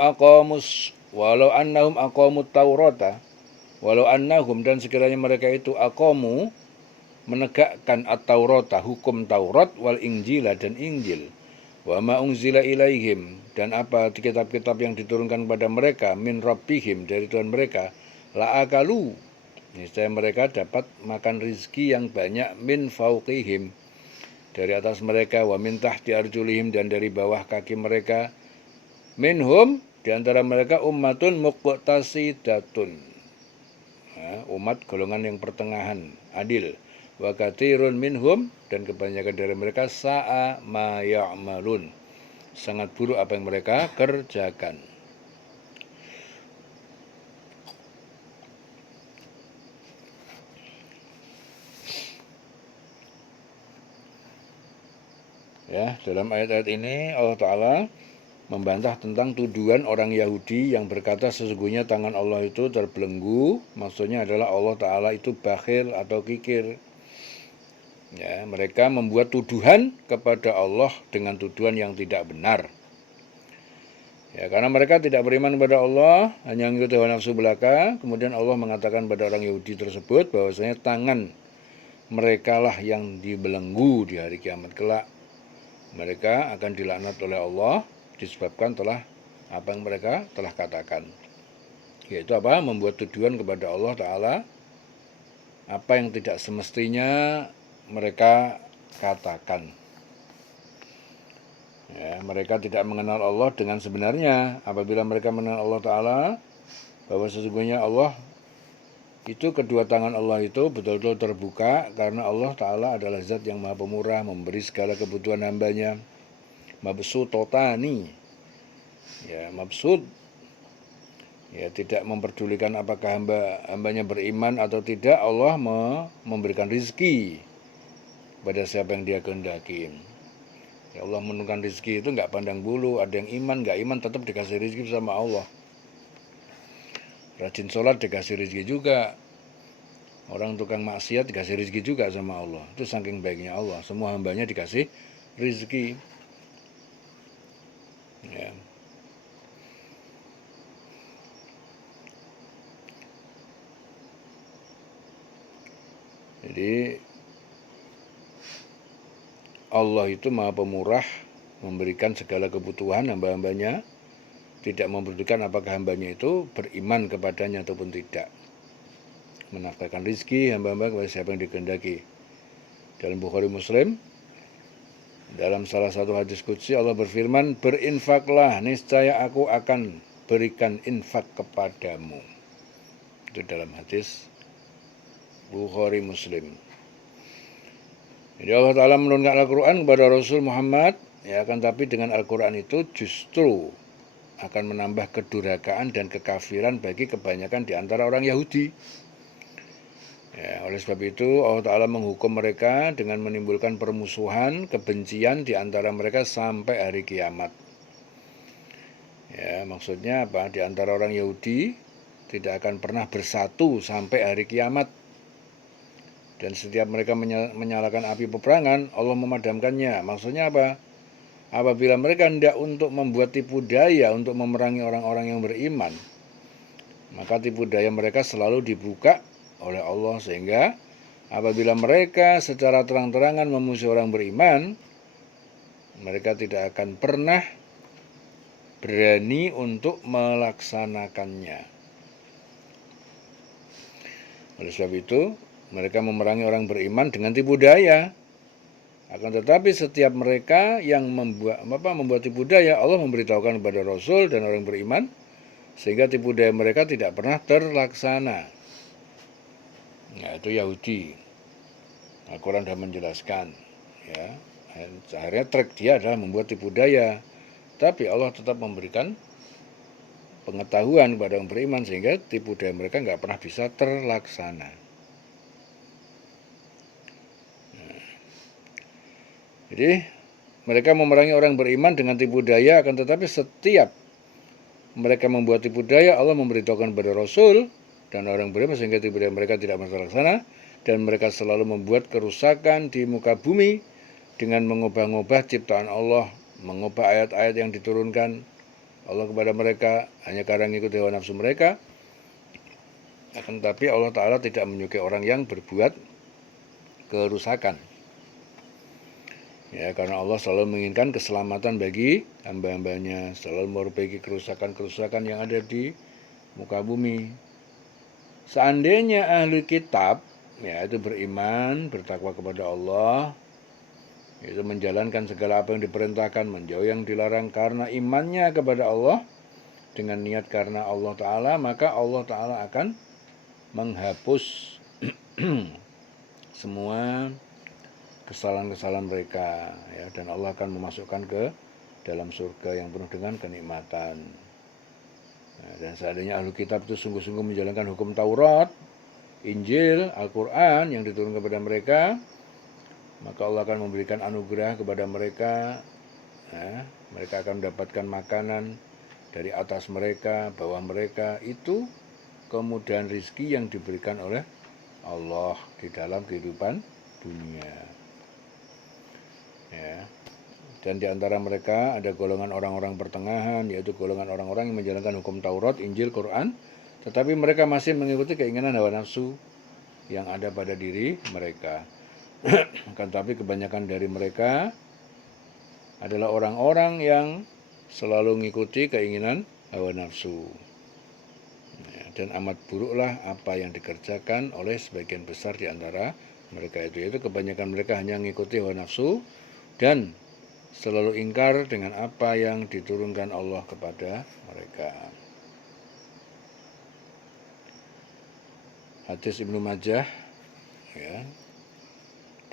aqamut taurata, walau annahum, dan sekiranya mereka itu aqamu, menegakkan at-taurata, hukum Taurat, wal injila, dan Injil, wa ma unzila ilaihim, dan apa kitab-kitab yang diturunkan pada mereka, min rabbihim, dari Tuhan mereka, la akalu, niscaya mereka dapat makan rizki yang banyak, min fauqihim, dari atas mereka, wa min tahti arjulihim, dan dari bawah kaki mereka, minhum, di antara mereka ummatun muqtasidatun, umat golongan yang pertengahan, adil, wa katsirun minhum, dan kebanyakan dari mereka sa'a ma ya'malun, sangat buruk apa yang mereka kerjakan. Ya, dalam ayat-ayat ini Allah Ta'ala membantah tentang tuduhan orang Yahudi yang berkata sesungguhnya tangan Allah itu terbelenggu. Maksudnya adalah Allah Ta'ala itu bakhil atau kikir. Ya, mereka membuat tuduhan kepada Allah dengan tuduhan yang tidak benar. Ya, karena mereka tidak beriman kepada Allah, hanya mengikuti hawa nafsu belaka. Kemudian Allah mengatakan pada orang Yahudi tersebut bahwasanya tangan mereka lah yang dibelenggu di hari kiamat kelak. Mereka akan dilaknat oleh Allah disebabkan telah apa yang mereka telah katakan, yaitu apa? Membuat tuduhan kepada Allah Ta'ala apa yang tidak semestinya mereka katakan. Ya, mereka tidak mengenal Allah dengan sebenarnya. Apabila mereka mengenal Allah Ta'ala, bahwa sesungguhnya Allah itu, kedua tangan Allah itu betul-betul terbuka, karena Allah Ta'ala adalah zat yang maha pemurah, memberi segala kebutuhan hambanya. Mabsutotani, ya, mabsud, ya, tidak memperdulikan apakah hambanya beriman atau tidak. Allah memberikan rizki pada siapa yang dia kehendaki. Ya, Allah menentukan rizki itu nggak pandang bulu, ada yang iman, nggak iman, tetap dikasih rizki sama Allah. Rajin sholat dikasih rizki juga, orang tukang maksiat dikasih rizki juga sama Allah. Itu saking baiknya Allah, semua hambanya dikasih rizki. Ya. Jadi Allah itu maha pemurah, memberikan segala kebutuhan hamba-hambanya, tidak memperdulikan apakah hambanya itu beriman kepadanya ataupun tidak. Menafkahkan rizki hamba-hamba kepada siapa yang dikehendaki. Dalam Bukhari Muslim, dalam salah satu hadis qudsi, Allah berfirman, berinfaklah, niscaya aku akan berikan infak kepadamu. Itu dalam hadis Bukhari Muslim. Jadi Allah Ta'ala menurunkan Al-Quran kepada Rasul Muhammad, ya, akan tapi dengan Al-Quran itu justru akan menambah kedurhakaan dan kekafiran bagi kebanyakan di antara orang Yahudi. Ya, oleh sebab itu Allah Ta'ala menghukum mereka dengan menimbulkan permusuhan, kebencian di antara mereka sampai hari kiamat. Ya, maksudnya apa? Di antara orang Yahudi tidak akan pernah bersatu sampai hari kiamat. Dan setiap mereka menyalakan api peperangan, Allah memadamkannya. Maksudnya apa? Apabila mereka hendak untuk membuat tipu daya untuk memerangi orang-orang yang beriman, maka tipu daya mereka selalu dibuka oleh Allah, sehingga apabila mereka secara terang-terangan memusuhi orang beriman, mereka tidak akan pernah berani untuk melaksanakannya. Oleh sebab itu, mereka memerangi orang beriman dengan tipu daya. Akan tetapi setiap mereka yang membuat tipu daya, Allah memberitahukan kepada Rasul dan orang beriman, sehingga tipu daya mereka tidak pernah terlaksana. Nah, itu Yahudi. Al-Quran sudah menjelaskan. Ya, akhirnya trik dia adalah membuat tipu daya. Tapi Allah tetap memberikan pengetahuan kepada orang beriman, sehingga tipu daya mereka nggak pernah bisa terlaksana. Jadi mereka memerangi orang beriman dengan tipu daya, akan tetapi setiap mereka membuat tipu daya, Allah memberitahukan kepada Rasul dan orang beriman, sehingga tipu daya mereka tidak terlaksana, dan mereka selalu membuat kerusakan di muka bumi dengan mengubah-ubah ciptaan Allah, mengubah ayat-ayat yang diturunkan Allah kepada mereka hanya karena mengikuti hawa nafsu mereka. Akan tetapi Allah Ta'ala tidak menyukai orang yang berbuat kerusakan. Ya, karena Allah selalu menginginkan keselamatan bagi hamba-hambanya, selalu memperbaiki kerusakan-kerusakan yang ada di muka bumi. Seandainya ahli kitab, ya, itu beriman, bertakwa kepada Allah, itu menjalankan segala apa yang diperintahkan, menjauh yang dilarang karena imannya kepada Allah, dengan niat karena Allah Ta'ala, maka Allah Ta'ala akan menghapus semua kesalahan-kesalahan mereka, ya, dan Allah akan memasukkan ke dalam surga yang penuh dengan kenikmatan. Nah, dan seandainya ahli kitab itu sungguh-sungguh menjalankan hukum Taurat, Injil, Al-Quran yang diturunkan kepada mereka, maka Allah akan memberikan anugerah kepada mereka. Ya, mereka akan mendapatkan makanan dari atas mereka, bawah mereka. Itu kemudahan rizki yang diberikan oleh Allah di dalam kehidupan dunia. Ya. Dan di antara mereka ada golongan orang-orang pertengahan, yaitu golongan orang-orang yang menjalankan hukum Taurat, Injil, Quran, tetapi mereka masih mengikuti keinginan hawa nafsu yang ada pada diri mereka. Akan tetapi kebanyakan dari mereka adalah orang-orang yang selalu mengikuti keinginan hawa nafsu. Ya, dan amat buruklah apa yang dikerjakan oleh sebagian besar di antara mereka itu, yaitu kebanyakan mereka hanya mengikuti hawa nafsu dan selalu ingkar dengan apa yang diturunkan Allah kepada mereka. Hadis Ibnu Majah, ya,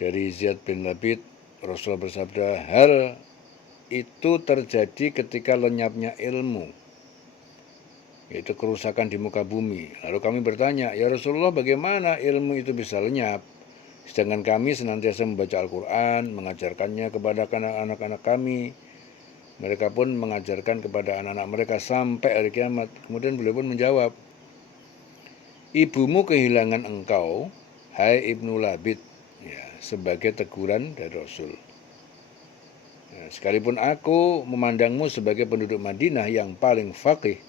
dari Ziyad bin Labid, Rasul bersabda, hal itu terjadi ketika lenyapnya ilmu, yaitu kerusakan di muka bumi. Lalu kami bertanya, ya Rasulullah, bagaimana ilmu itu bisa lenyap? Sedangkan kami senantiasa membaca Al-Quran, mengajarkannya kepada anak-anak kami. Mereka pun mengajarkan kepada anak-anak mereka sampai hari kiamat. Kemudian beliau pun menjawab, ibumu kehilangan engkau, hai Ibnu Labid, ya, sebagai teguran dari Rasul. Ya, sekalipun aku memandangmu sebagai penduduk Madinah yang paling faqih,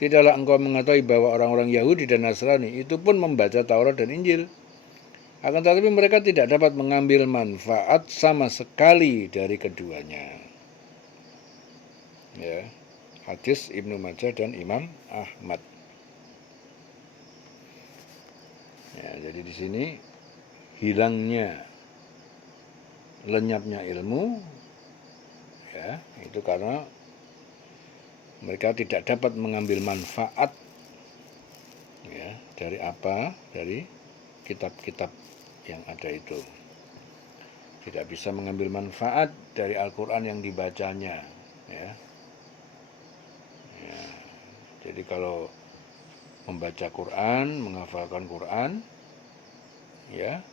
tidaklah engkau mengetahui bahwa orang-orang Yahudi dan Nasrani itu pun membaca Taurat dan Injil. Akan tetapi mereka tidak dapat mengambil manfaat sama sekali dari keduanya. Ya, hadis Ibnu Majah dan Imam Ahmad. Ya, jadi di sini hilangnya, lenyapnya ilmu, ya, itu karena mereka tidak dapat mengambil manfaat, ya, dari apa? Dari kitab-kitab yang ada itu. Tidak bisa mengambil manfaat dari Al-Quran yang dibacanya. Ya. Jadi kalau membaca Quran, menghafalkan Quran, ya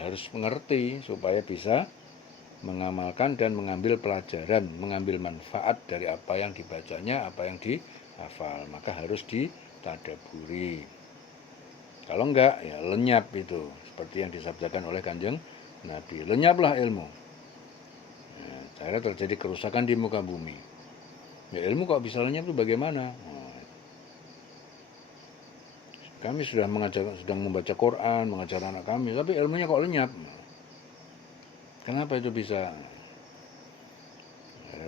harus mengerti supaya bisa mengamalkan dan mengambil pelajaran, mengambil manfaat dari apa yang dibacanya, apa yang dihafal. Maka harus ditadaburi. Kalau enggak, ya lenyap itu. Seperti yang disabdakan oleh Kanjeng Nabi. Lenyaplah ilmu. Akhirnya terjadi kerusakan di muka bumi. Ya ilmu kok bisa lenyap itu bagaimana? Kami sedang membaca Quran, mengajar anak kami, tapi ilmunya kok lenyap. Kenapa itu bisa?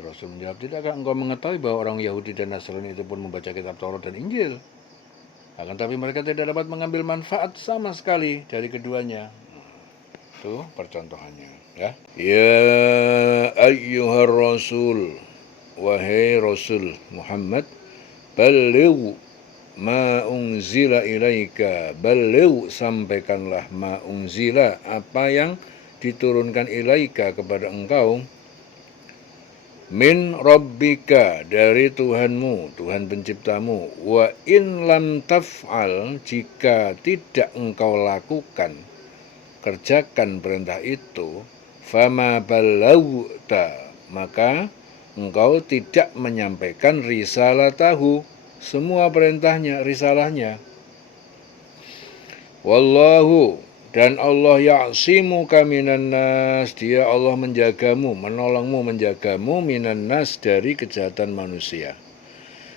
Rasul menjawab, tidakkah engkau mengetahui bahwa orang Yahudi dan Nasrani itu pun membaca kitab Taurat dan Injil? Akan tapi mereka tidak dapat mengambil manfaat sama sekali dari keduanya. Itu percontohannya. Ya ayyuhar rasul, wahai Rasul Muhammad, baligh ma unzila ilaika, baligh sampaikanlah ma unzila, apa yang diturunkan ilaika kepada engkau, min rabbika, dari Tuhanmu, Tuhan penciptamu, wa in lam taf'al, jika tidak engkau lakukan, kerjakan perintah itu, fama ballagta, maka engkau tidak menyampaikan risalatahu, semua perintahnya, risalahnya. Wallahu, dan Allah ya'simuka minan nas, dia Allah menjagamu, menolongmu, menjagamu minan nas, dari kejahatan manusia.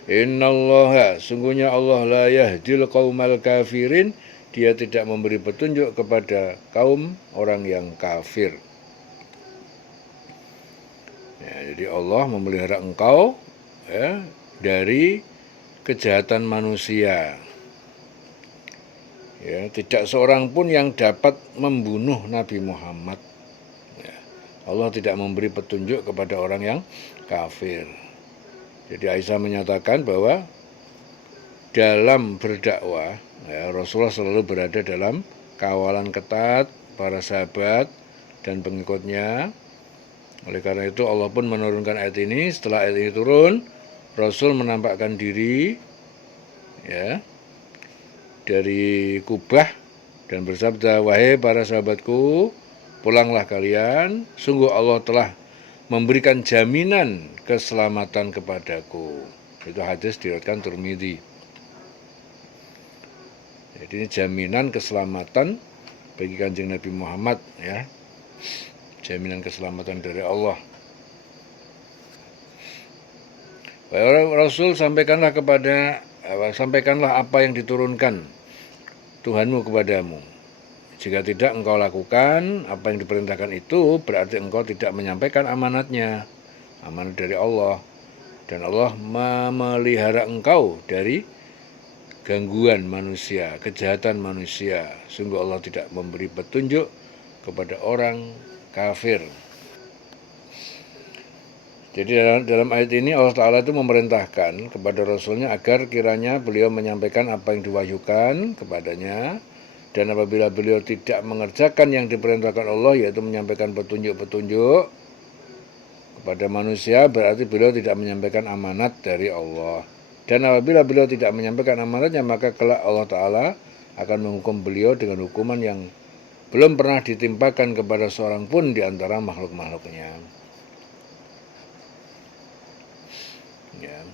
Innallaha, sungguhnya Allah la yahdil qaumal kafirin, dia tidak memberi petunjuk kepada kaum orang yang kafir. Ya, jadi Allah memelihara engkau dari kejahatan manusia. Ya, tidak seorang pun yang dapat membunuh Nabi Muhammad. Ya, Allah tidak memberi petunjuk kepada orang yang kafir. Jadi Aisyah menyatakan bahwa dalam berdakwah, Rasulullah selalu berada dalam kawalan ketat para sahabat dan pengikutnya. Oleh karena itu Allah pun menurunkan ayat ini. Setelah ayat ini turun, Rasul menampakkan diri dari Kubah dan bersabda, wahai para sahabatku, pulanglah kalian, sungguh Allah telah memberikan jaminan keselamatan kepadaku. Itu hadis diriwayatkan Tirmidzi. Jadi ini jaminan keselamatan bagi Kanjeng Nabi Muhammad, ya. Jaminan keselamatan dari Allah. Rasul, sampaikanlah apa yang diturunkan Tuhanmu kepadamu. Jika tidak engkau lakukan apa yang diperintahkan itu, berarti engkau tidak menyampaikan amanatnya, amanat dari Allah. Dan Allah memelihara engkau dari gangguan manusia, kejahatan manusia. Sungguh Allah tidak memberi petunjuk kepada orang kafir. Jadi dalam ayat ini Allah Ta'ala itu memerintahkan kepada Rasulnya agar kiranya beliau menyampaikan apa yang diwahyukan kepadanya. Dan apabila beliau tidak mengerjakan yang diperintahkan Allah, yaitu menyampaikan petunjuk-petunjuk kepada manusia, berarti beliau tidak menyampaikan amanat dari Allah. Dan apabila beliau tidak menyampaikan amanatnya, maka kelak Allah Ta'ala akan menghukum beliau dengan hukuman yang belum pernah ditimpakan kepada seorang pun di antara makhluk-makhluknya. Ya.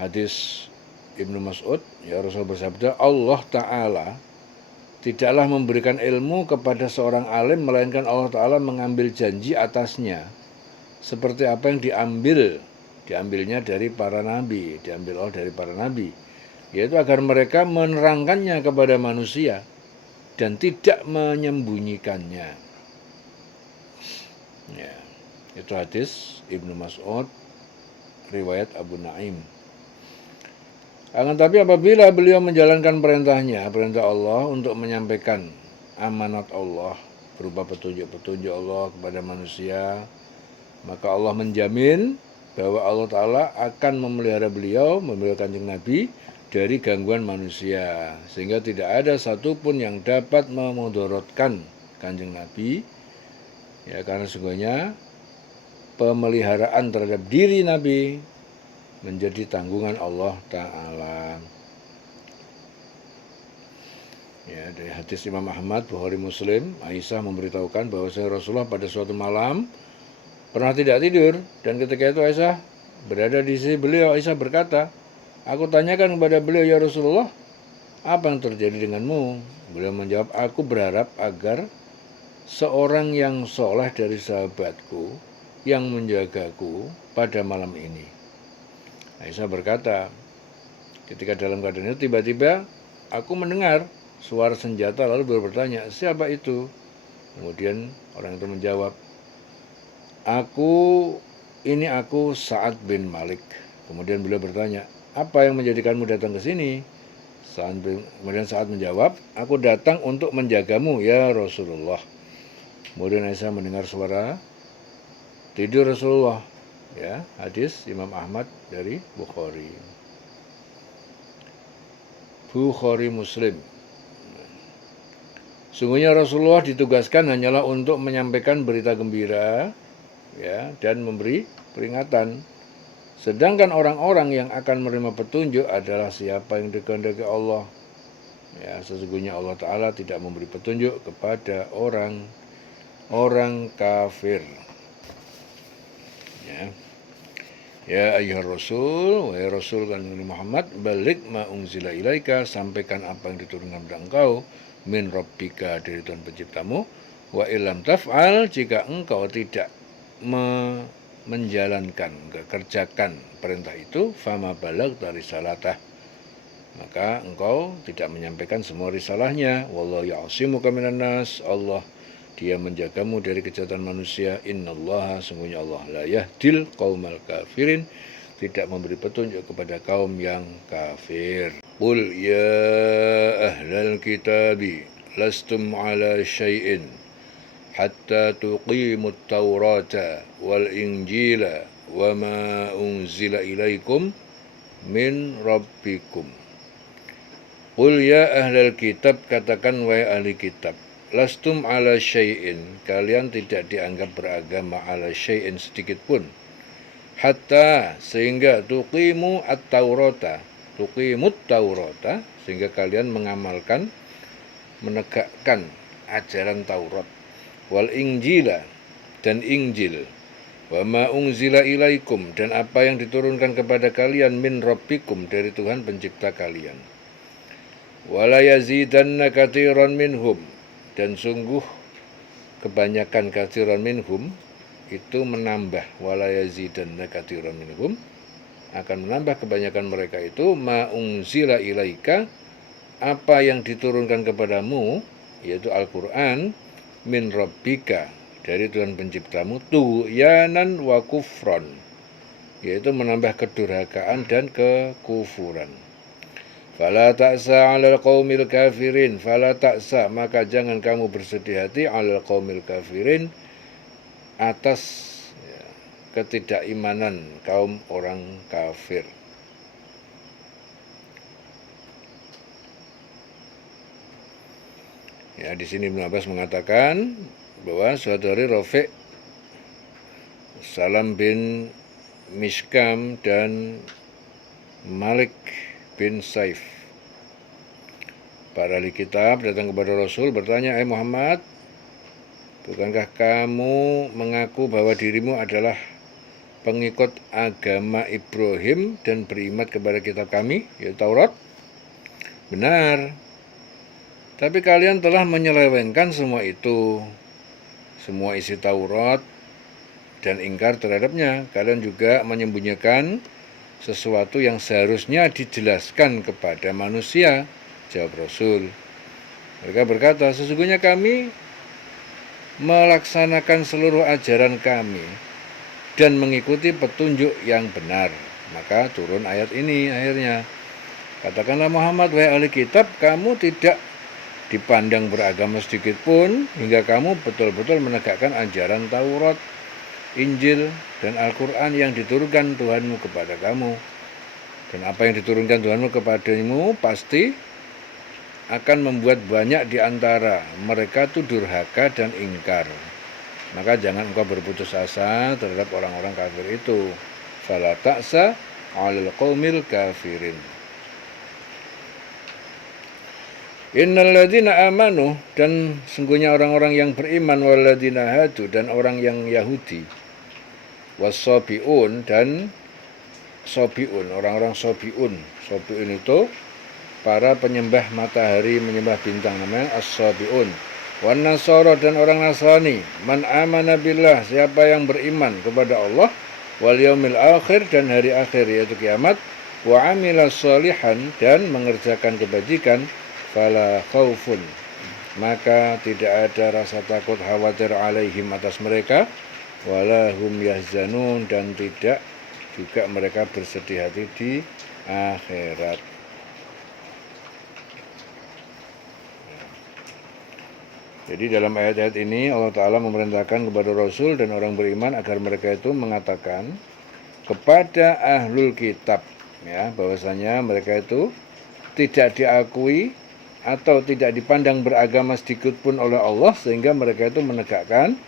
Hadis Ibnu Mas'ud, ya, Rasul bersabda, Allah Ta'ala tidaklah memberikan ilmu kepada seorang alim, melainkan Allah Ta'ala mengambil janji atasnya, seperti apa yang diambilnya dari para nabi, diambil Allah dari para nabi, yaitu agar mereka menerangkannya kepada manusia dan tidak menyembunyikannya. Ya, itu hadis Ibnu Mas'ud, riwayat Abu Naim. Akan tapi apabila beliau menjalankan perintah Allah untuk menyampaikan amanat Allah berupa petunjuk-petunjuk Allah kepada manusia, maka Allah menjamin bahwa Allah Ta'ala akan memelihara beliau, memelihara Kanjeng Nabi dari gangguan manusia, sehingga tidak ada satupun yang dapat memudaratkan Kanjeng Nabi, ya, karena sesungguhnya pemeliharaan terhadap diri Nabi menjadi tanggungan Allah Ta'ala. Ya, dari hadis Imam Ahmad, Bukhari, Muslim, Aisyah memberitahukan bahwa Rasulullah pada suatu malam pernah tidak tidur, dan ketika itu Aisyah berada di sisi beliau. Aisyah berkata, "Aku tanyakan kepada beliau, ya Rasulullah, apa yang terjadi denganmu?" Beliau menjawab, "Aku berharap agar seorang yang soleh dari sahabatku yang menjagaku pada malam ini." Aisyah berkata, ketika dalam keadaan itu tiba-tiba aku mendengar suara senjata, lalu beliau bertanya, "Siapa itu?" Kemudian orang itu menjawab, Ini aku Sa'ad bin Malik." Kemudian beliau bertanya, "Apa yang menjadikanmu datang ke sini?" Kemudian Sa'ad menjawab, "Aku datang untuk menjagamu, ya Rasulullah." Kemudian Aisyah mendengar suara tidur Rasulullah. Ya, hadis Imam Ahmad dari Bukhari. Bukhari, Muslim. Sungguhnya Rasulullah ditugaskan hanyalah untuk menyampaikan berita gembira, ya, dan memberi peringatan. Sedangkan orang-orang yang akan menerima petunjuk adalah siapa yang dikehendaki Allah. Ya, sesungguhnya Allah Ta'ala tidak memberi petunjuk kepada orang kafir. Ya ayyuhar rasul, wahai Rasul kan Muhammad, balik ma unzila ilaika, sampaikan apa yang diturunkan kepada engkau, min rabbika, dari Tuhan penciptamu, wa illam taf'al, jika engkau tidak menjalankan, kerjakan perintah itu, fama balagta risalatah, maka engkau tidak menyampaikan semua risalahnya. Wallahu ya'simuka minan nas, Allah Dia menjagamu dari kejahatan manusia. Innallaha, sungguhnya Allah, la yahdil qaumal kafirin, tidak memberi petunjuk kepada kaum yang kafir. Qul ya ahlal kitabi lastum ala syai'in hatta tuqimut taurata wal injila wa ma unzila ilaikum min rabbikum. Qul ya ahlal kitab, katakan wahai ahli kitab, lastum ala syai'in, kalian tidak dianggap beragama ala syai'in sedikit pun, hatta, sehingga tuqimut taurata, sehingga kalian mengamalkan, menegakkan ajaran Taurat, wal injila, dan Injil, wa ma unzila ilaikum, dan apa yang diturunkan kepada kalian, min rabbikum, dari Tuhan pencipta kalian. Wala yazidanna katsiran minhum, dan sungguh kebanyakan katsiran minhum itu menambah, wala yazidanna katsiran minhum, akan menambah kebanyakan mereka itu, ma unzila ilaika, apa yang diturunkan kepadamu, yaitu Al-Quran, min rabbika, dari Tuhan penciptamu, tughyanan wa kufron, yaitu menambah kedurhakaan dan kekufuran. Fala ta'sa 'alal qaumil kafirin, fala ta'sa, maka jangan kamu bersedih hati, 'alal qaumil kafirin, atas ketidakimanan kaum orang kafir. Ya, di sini Ibnu Abbas mengatakan bahwa suatu hari Rafi' Salam bin Mishkam dan Malik bin Saif, para ahli kitab, datang kepada Rasul bertanya, Muhammad, bukankah kamu mengaku bahwa dirimu adalah pengikut agama Ibrahim dan beriman kepada kitab kami, yaitu Taurat? Benar. Tapi kalian telah menyelewengkan semua itu, semua isi Taurat, dan ingkar terhadapnya. Kalian juga menyembunyikan sesuatu yang seharusnya dijelaskan kepada manusia, jawab Rasul. Mereka berkata, sesungguhnya kami melaksanakan seluruh ajaran kami dan mengikuti petunjuk yang benar. Maka turun ayat ini akhirnya. Katakanlah Muhammad, wahai ahli kitab, kamu tidak dipandang beragama sedikit pun hingga kamu betul-betul menegakkan ajaran Taurat, Injil, dan Al-Quran yang diturunkan Tuhanmu kepada kamu. Dan apa yang diturunkan Tuhanmu kepadamu pasti akan membuat banyak di antara mereka itu durhaka dan ingkar. Maka jangan engkau berputus asa terhadap orang-orang kafir itu. Fala ta'sa 'alal qaumil kafirin. Innal ladzina amanu, dan sungguhnya orang-orang yang beriman, wal ladzina hadu, dan orang yang Yahudi, wasabiun, dan sobiun, orang-orang sobiun. Sobiun itu para penyembah matahari, menyembah bintang, namanya as-sobiun. Wan nasara, dan orang Nasrani. Man amana billah, siapa yang beriman kepada Allah, wal yaumil akhir, dan hari akhir yaitu kiamat, wa amila sholihan, dan mengerjakan kebajikan, fala khaufun, maka tidak ada rasa takut khawatir alaihim atas mereka, wala hum yahzanun, dan tidak juga mereka bersedih hati di akhirat. Jadi dalam ayat-ayat ini Allah Ta'ala memerintahkan kepada Rasul dan orang beriman agar mereka itu mengatakan kepada ahlul kitab, ya, bahwasanya mereka itu tidak diakui atau tidak dipandang beragama sedikit pun oleh Allah, sehingga mereka itu menegakkan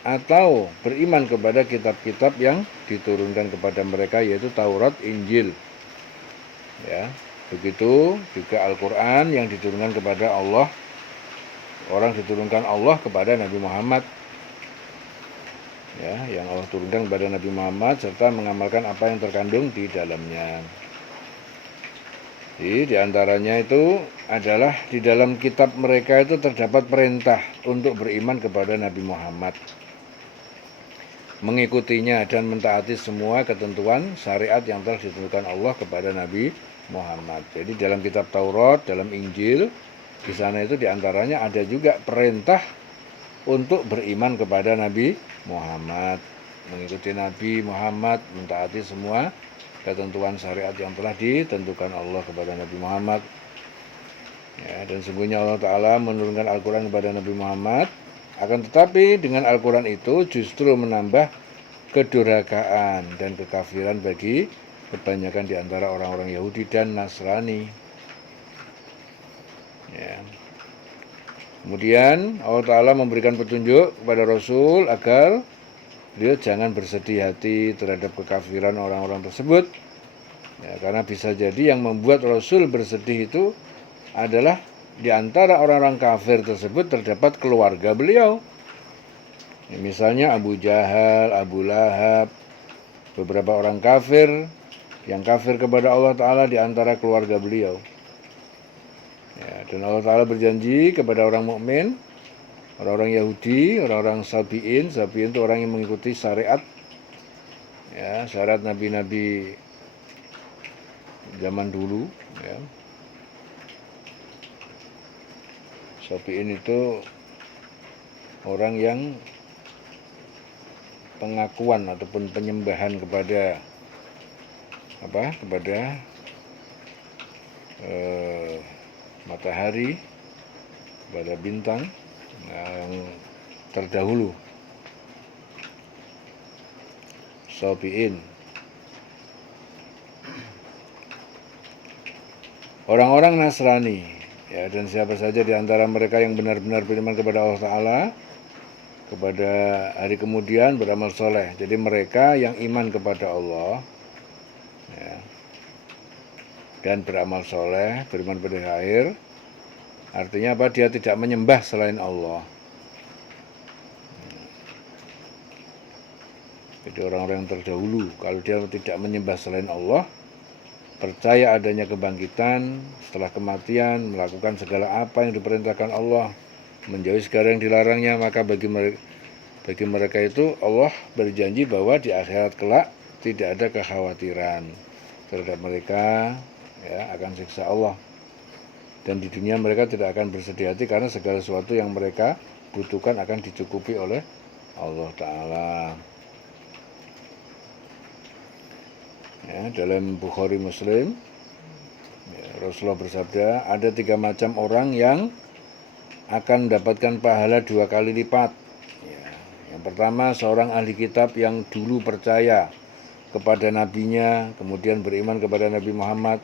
atau beriman kepada kitab-kitab yang diturunkan kepada mereka, yaitu Taurat, Injil. Ya, begitu juga Al-Quran yang diturunkan kepada Allah, orang diturunkan Allah kepada Nabi Muhammad. Ya, yang Allah turunkan kepada Nabi Muhammad serta mengamalkan apa yang terkandung di dalamnya. Jadi diantaranya itu adalah di dalam kitab mereka itu terdapat perintah untuk beriman kepada Nabi Muhammad, mengikutinya dan mentaati semua ketentuan syariat yang telah ditentukan Allah kepada Nabi Muhammad. Jadi dalam kitab Taurat, dalam Injil, di sana itu diantaranya ada juga perintah untuk beriman kepada Nabi Muhammad, mengikuti Nabi Muhammad, mentaati semua ketentuan syariat yang telah ditentukan Allah kepada Nabi Muhammad. Ya, dan sungguhnya Allah Ta'ala menurunkan Al-Quran kepada Nabi Muhammad, akan tetapi dengan Al-Quran itu justru menambah kedurhakaan dan kekafiran bagi kebanyakan di antara orang-orang Yahudi dan Nasrani. Ya. Kemudian Allah Ta'ala memberikan petunjuk kepada Rasul agar beliau jangan bersedih hati terhadap kekafiran orang-orang tersebut, ya, karena bisa jadi yang membuat Rasul bersedih itu adalah di antara orang-orang kafir tersebut terdapat keluarga beliau, ya, misalnya Abu Jahal, Abu Lahab, beberapa orang kafir yang kafir kepada Allah Ta'ala di antara keluarga beliau. Ya, dan Allah Ta'ala berjanji kepada orang mukmin, orang-orang Yahudi, orang-orang Sabi'in itu orang yang mengikuti syariat, ya, syariat nabi-nabi zaman dulu, ya. Sabi'in itu orang yang pengakuan ataupun penyembahan kepada matahari, kepada bintang yang terdahulu, Sabi'in. Orang-orang Nasrani, ya, dan siapa saja di antara mereka yang benar-benar beriman kepada Allah Ta'ala, kepada hari kemudian, beramal soleh. Jadi mereka yang iman kepada Allah, ya, dan beramal soleh, beriman pada hari akhir, artinya apa? Dia tidak menyembah selain Allah. Jadi orang-orang yang terdahulu, kalau dia tidak menyembah selain Allah, percaya adanya kebangkitan setelah kematian, melakukan segala apa yang diperintahkan Allah, menjauhi segala yang dilarangnya, maka bagi mereka itu Allah berjanji bahwa di akhirat kelak tidak ada kekhawatiran terhadap mereka, ya, akan siksa Allah. Dan di dunia mereka tidak akan bersedih hati karena segala sesuatu yang mereka butuhkan akan dicukupi oleh Allah Ta'ala. Ya, dalam Bukhari Muslim, ya, Rasulullah bersabda, ada 3 macam orang yang akan mendapatkan pahala 2 kali lipat. Ya, yang pertama, seorang ahli kitab yang dulu percaya kepada nabinya, kemudian beriman kepada Nabi Muhammad.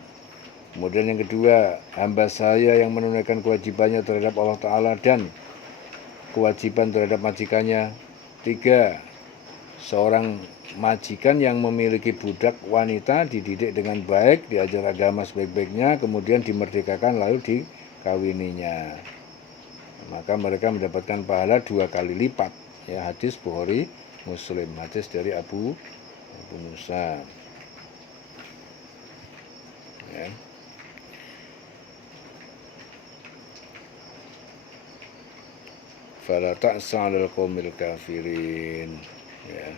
Kemudian yang kedua, hamba saya yang menunaikan kewajibannya terhadap Allah Ta'ala dan kewajiban terhadap majikannya. 3, seorang majikan yang memiliki budak wanita dididik dengan baik, diajar agama sebaik-baiknya, kemudian dimerdekakan lalu dikawininya. Maka mereka mendapatkan pahala 2 kali lipat. Ya, hadis Bukhari Muslim, hadis dari Abu Musa. Ya. Fala ta'sa 'alal qaumil kafirin. Ya.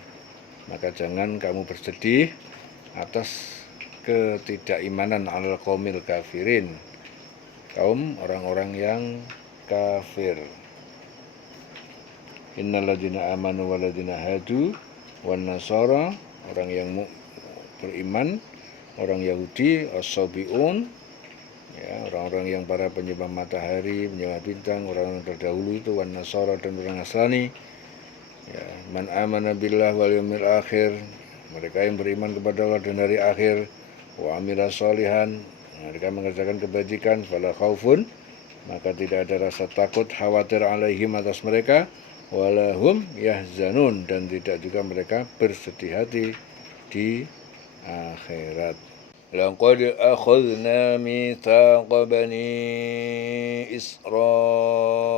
Maka jangan kamu bersedih atas ketidakimanan 'alal qaumil kafirin, kaum orang-orang yang kafir. Innal ladzina amanu wal ladzina hadu wan nasara, orang yang beriman, orang Yahudi, as-sabiun, ya, orang-orang yang para penyembah matahari, penyembah bintang, orang-orang terdahulu itu, wan nasara, dan orang Nasrani. Ya, man amana billah wal yaumil akhir, mereka yang beriman kepada Allah dan hari akhir, wa amila sholihan, mereka mengerjakan kebajikan, fala khaufun, maka tidak ada rasa takut, khawatir alaihim atas mereka, walahum yahzanun, dan tidak juga mereka bersedih hati di akhirat. Laqad akhadna mitsaqa bani Israila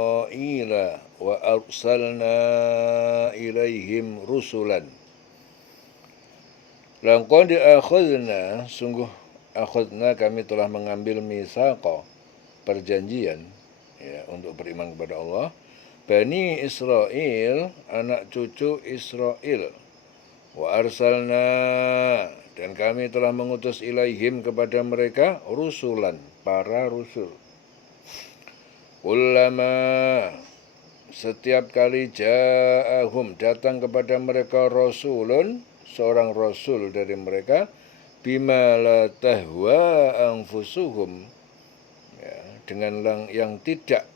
wa arsalna ilaihim rusulan. Laqad akhadna, sungguh akhadna, kami telah mengambil mitsaqa, perjanjian, ya, untuk beriman kepada Allah, Bani Israel, anak cucu Israel, wa arsalna, dan kami telah mengutus ilaihim kepada mereka rusulan, para rusul. Kullama, setiap kali ja'ahum, datang kepada mereka rasulun, seorang rasul dari mereka, bima la tahwa anfusuhum, ya, dengan yang tidak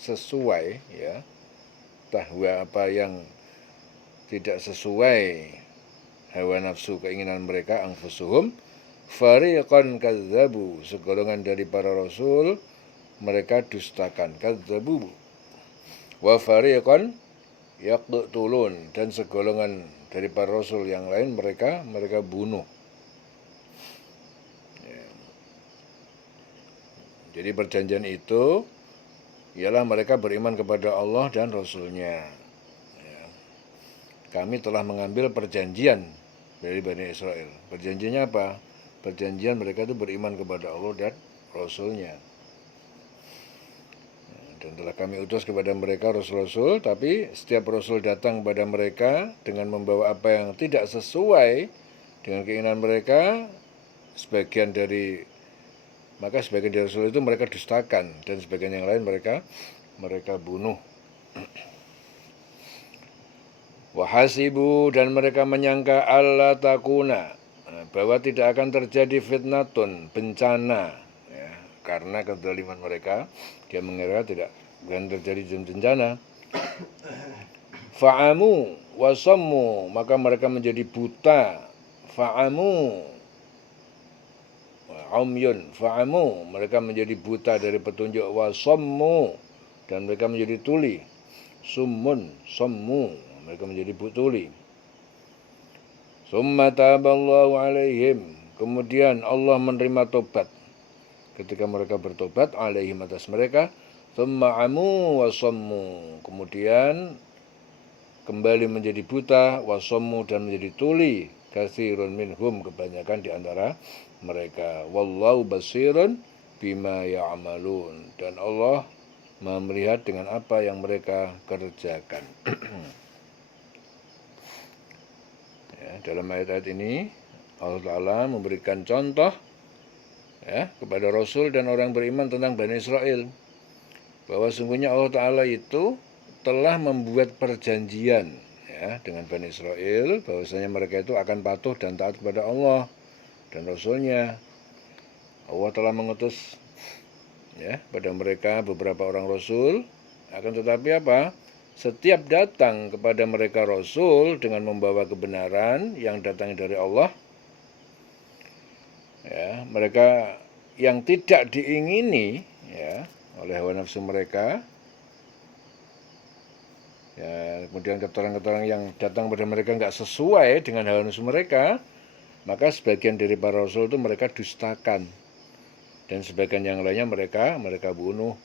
sesuai, ya, tahwa apa yang tidak sesuai hawa nafsu keinginan mereka, anfusuhum, fariqan kadzabu, segolongan dari para rasul mereka dustakan, kadzabu, wa fariqan yaqtulun, dan segolongan dari para rasul yang lain mereka bunuh. Ya. Jadi perjanjian itu ialah mereka beriman kepada Allah dan Rasulnya. Ya. Kami telah mengambil perjanjian dari Bani Israel. Perjanjiannya apa? Perjanjian mereka itu beriman kepada Allah dan Rasulnya. Dan telah kami utus kepada mereka rasul-rasul, tapi setiap rasul datang kepada mereka dengan membawa apa yang tidak sesuai dengan keinginan mereka, maka sebagian dari rasul itu mereka dustakan, dan sebagian yang lain mereka bunuh. Wahasibu, dan mereka menyangka alla takuna, bahwa tidak akan terjadi fitnatun, bencana, ya, karena kezaliman mereka. Dia mengira tidak akan terjadi bencana. Fa'amu wasammu, maka mereka menjadi buta. Fa'amu, umyun, fa'amu, mereka menjadi buta dari petunjuk. Wasammu, dan mereka menjadi tuli. Summun, sammu, mereka menjadi tuli. Summa taballahu alaihim, kemudian Allah menerima tobat ketika mereka bertobat, alaihim, atas mereka. Summa amu wasammu, kemudian kembali menjadi buta, wasammu, dan menjadi tuli, katsirun minhum, kebanyakan di antara mereka. Wallahu basirun bima ya'malun, dan Allah melihat dengan apa yang mereka kerjakan. Ya, dalam ayat-ayat ini Allah Ta'ala memberikan contoh, ya, kepada Rasul dan orang beriman tentang Bani Israel, bahwa sungguhnya Allah Ta'ala itu telah membuat perjanjian, ya, dengan Bani Israel, bahwasanya mereka itu akan patuh dan taat kepada Allah dan Rasulnya. Allah telah mengutus, ya, pada mereka beberapa orang Rasul, akan tetapi apa? setiap datang kepada mereka Rasul dengan membawa kebenaran yang datang dari Allah, ya, mereka yang tidak diingini, ya, oleh hawa nafsu mereka, ya, kemudian keterangan-keterangan yang datang pada mereka nggak sesuai dengan hawa nafsu mereka, maka sebagian dari para Rasul itu mereka dustakan, dan sebagian yang lainnya mereka bunuh.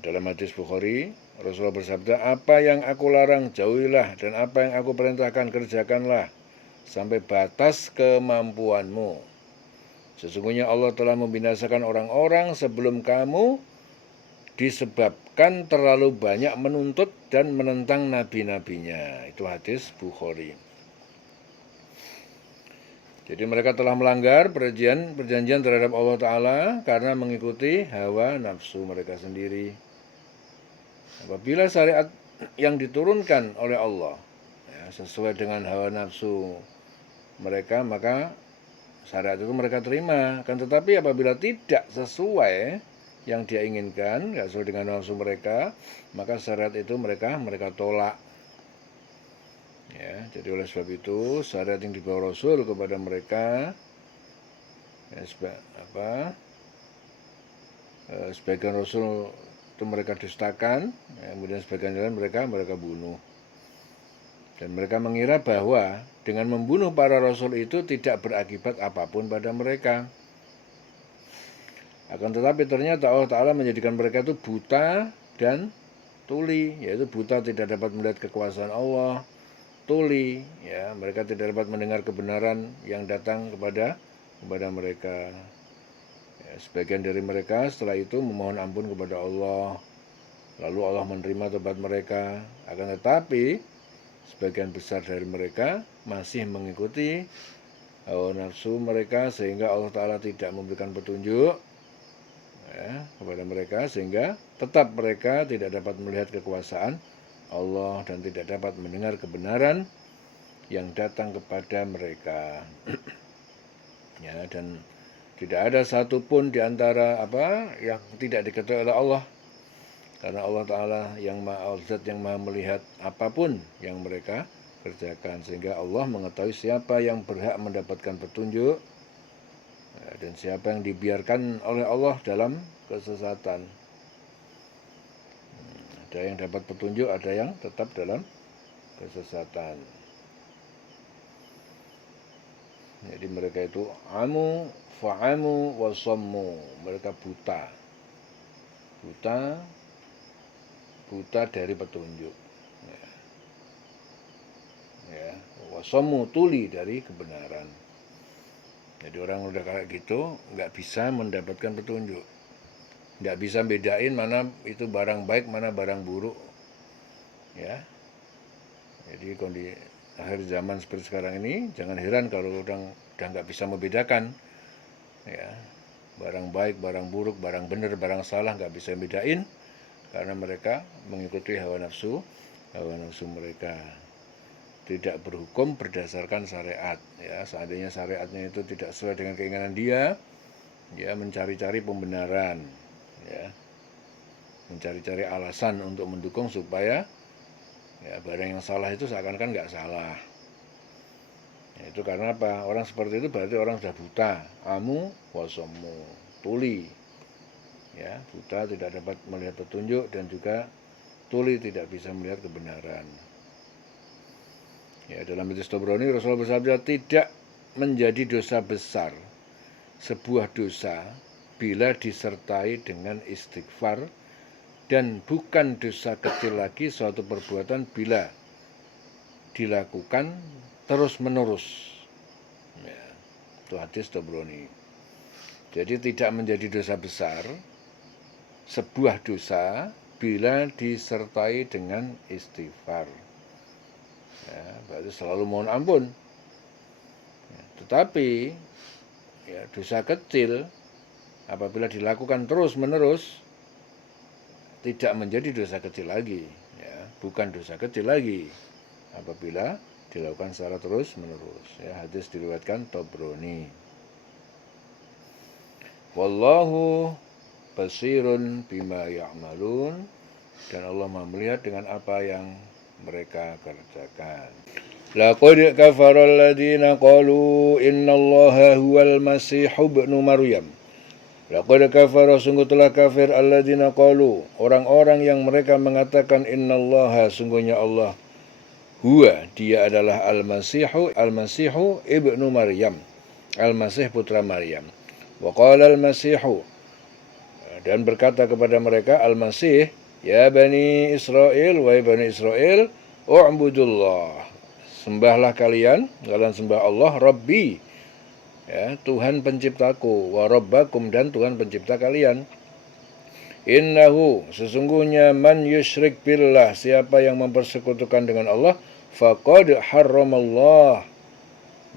Dalam hadis Bukhari, Rasulullah bersabda, apa yang aku larang jauhilah, dan apa yang aku perintahkan kerjakanlah, sampai batas kemampuanmu. Sesungguhnya Allah telah membinasakan orang-orang sebelum kamu disebabkan terlalu banyak menuntut dan menentang nabi-nabinya. Itu hadis Bukhari. Jadi mereka telah melanggar perjanjian terhadap Allah Ta'ala karena mengikuti hawa nafsu mereka sendiri. Apabila syariat yang diturunkan oleh Allah, ya, sesuai dengan hawa nafsu mereka, maka syariat itu mereka terima. Kan tetapi apabila tidak sesuai yang dia inginkan, nggak sesuai dengan nafsu mereka, maka syariat itu mereka tolak. Ya, jadi oleh sebab itu syariat yang dibawa Rasul kepada mereka, ya, sebagian Rasul itu mereka dustakan, ya, kemudian sebagian lain mereka bunuh. Dan mereka mengira bahwa dengan membunuh para Rasul itu tidak berakibat apapun pada mereka. Akan tetapi ternyata Allah Ta'ala menjadikan mereka itu buta dan tuli, yaitu buta tidak dapat melihat kekuasaan Allah, tuli, ya, mereka tidak dapat mendengar kebenaran yang datang kepada mereka. Ya, sebagian dari mereka setelah itu memohon ampun kepada Allah, lalu Allah menerima tobat mereka. Akan tetapi sebagian besar dari mereka masih mengikuti hawa nafsu mereka, sehingga Allah Ta'ala tidak memberikan petunjuk, ya, kepada mereka, sehingga tetap mereka tidak dapat melihat kekuasaan Allah dan tidak dapat mendengar kebenaran yang datang kepada mereka. Ya, dan tidak ada satupun di antara yang tidak diketahui oleh Allah, karena Allah Ta'ala yang Maha Zat yang Maha melihat apapun yang mereka kerjakan, sehingga Allah mengetahui siapa yang berhak mendapatkan petunjuk, ya, dan siapa yang dibiarkan oleh Allah dalam kesesatan. Ada yang dapat petunjuk, ada yang tetap dalam kesesatan. Jadi mereka itu amu, fa'amu, wasammu. Mereka buta dari petunjuk, ya, wasammu, tuli dari kebenaran. Jadi orang udah kayak gitu nggak bisa mendapatkan petunjuk, nggak bisa bedain mana itu barang baik, mana barang buruk, ya. Jadi kondisi akhir zaman seperti sekarang ini, jangan heran kalau orang udah nggak bisa membedakan, ya, barang baik, barang buruk, barang benar, barang salah, nggak bisa bedain karena mereka mengikuti hawa nafsu mereka. Tidak berhukum berdasarkan syariat, ya. Seandainya syariatnya itu tidak sesuai dengan keinginan dia, mencari-cari pembenaran, ya, mencari-cari alasan untuk mendukung supaya, ya, barang yang salah itu seakan-akan nggak salah. Ya, itu karena apa? Orang seperti itu berarti orang sudah buta, amu wasomu, tuli, ya, buta, tidak dapat melihat petunjuk, dan juga tuli, tidak bisa melihat kebenaran. Ya, dalam hadis Tabrani Rasulullah bersabda, tidak menjadi dosa besar sebuah dosa bila disertai dengan istighfar, dan bukan dosa kecil lagi suatu perbuatan bila dilakukan terus-menerus. Ya, itu hadis Tabrani. Jadi tidak menjadi dosa besar sebuah dosa bila disertai dengan istighfar. Ya, berarti selalu mohon ampun. Ya, tetapi, ya, dosa kecil apabila dilakukan terus-menerus tidak menjadi dosa kecil lagi, ya, bukan dosa kecil lagi apabila dilakukan secara terus-menerus. Ya, hadis diriwayatkan Tabrani. Wallahu basirun bima ya'malun. dan Allah Maha melihat dengan apa yang mereka kerjakan. Laqad kafara alladziina qalu innallaha huwal masiihu ibnu Maryam. Laqad kafara, sungguh telah kafir alladzina qalu, orang-orang yang mereka mengatakan innallaha, sungguhnya Allah, huwa, dia adalah al-masihu ibnu Maryam, al-masih putra Maryam. Wa qala al-masihu, dan berkata kepada mereka al-masih, ya bani Israel, wahai bani Israel, u'budullah, sembahlah kalian sembah Allah, Rabbi, ya, Tuhan penciptaku, wa rabbakum, dan Tuhan pencipta kalian. Innahu, sesungguhnya, man yusyrik billah, siapa yang mempersekutukan dengan Allah, faqad harramallah,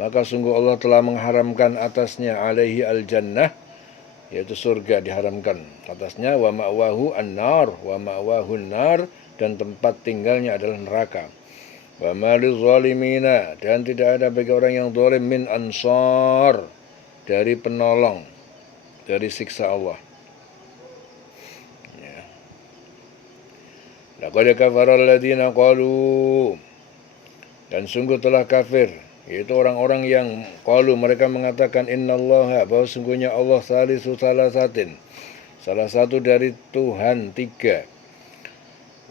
maka sungguh Allah telah mengharamkan atasnya, alaihi al-jannah, yaitu surga diharamkan atasnya, wa ma'wahu an-nar, wa ma'wahu an-nar, dan tempat tinggalnya adalah neraka. Wa ma lizalimina, dan tidak ada bagi orang yang zalim, min ansar, dari penolong dari siksa Allah. Ya. Laqad kafara alladziina qalu, dan sungguh telah kafir, yaitu orang-orang yang qalu, mereka mengatakan innallaha, bahwa sungguhnya Allah salisu salasatin, salah satu dari Tuhan tiga.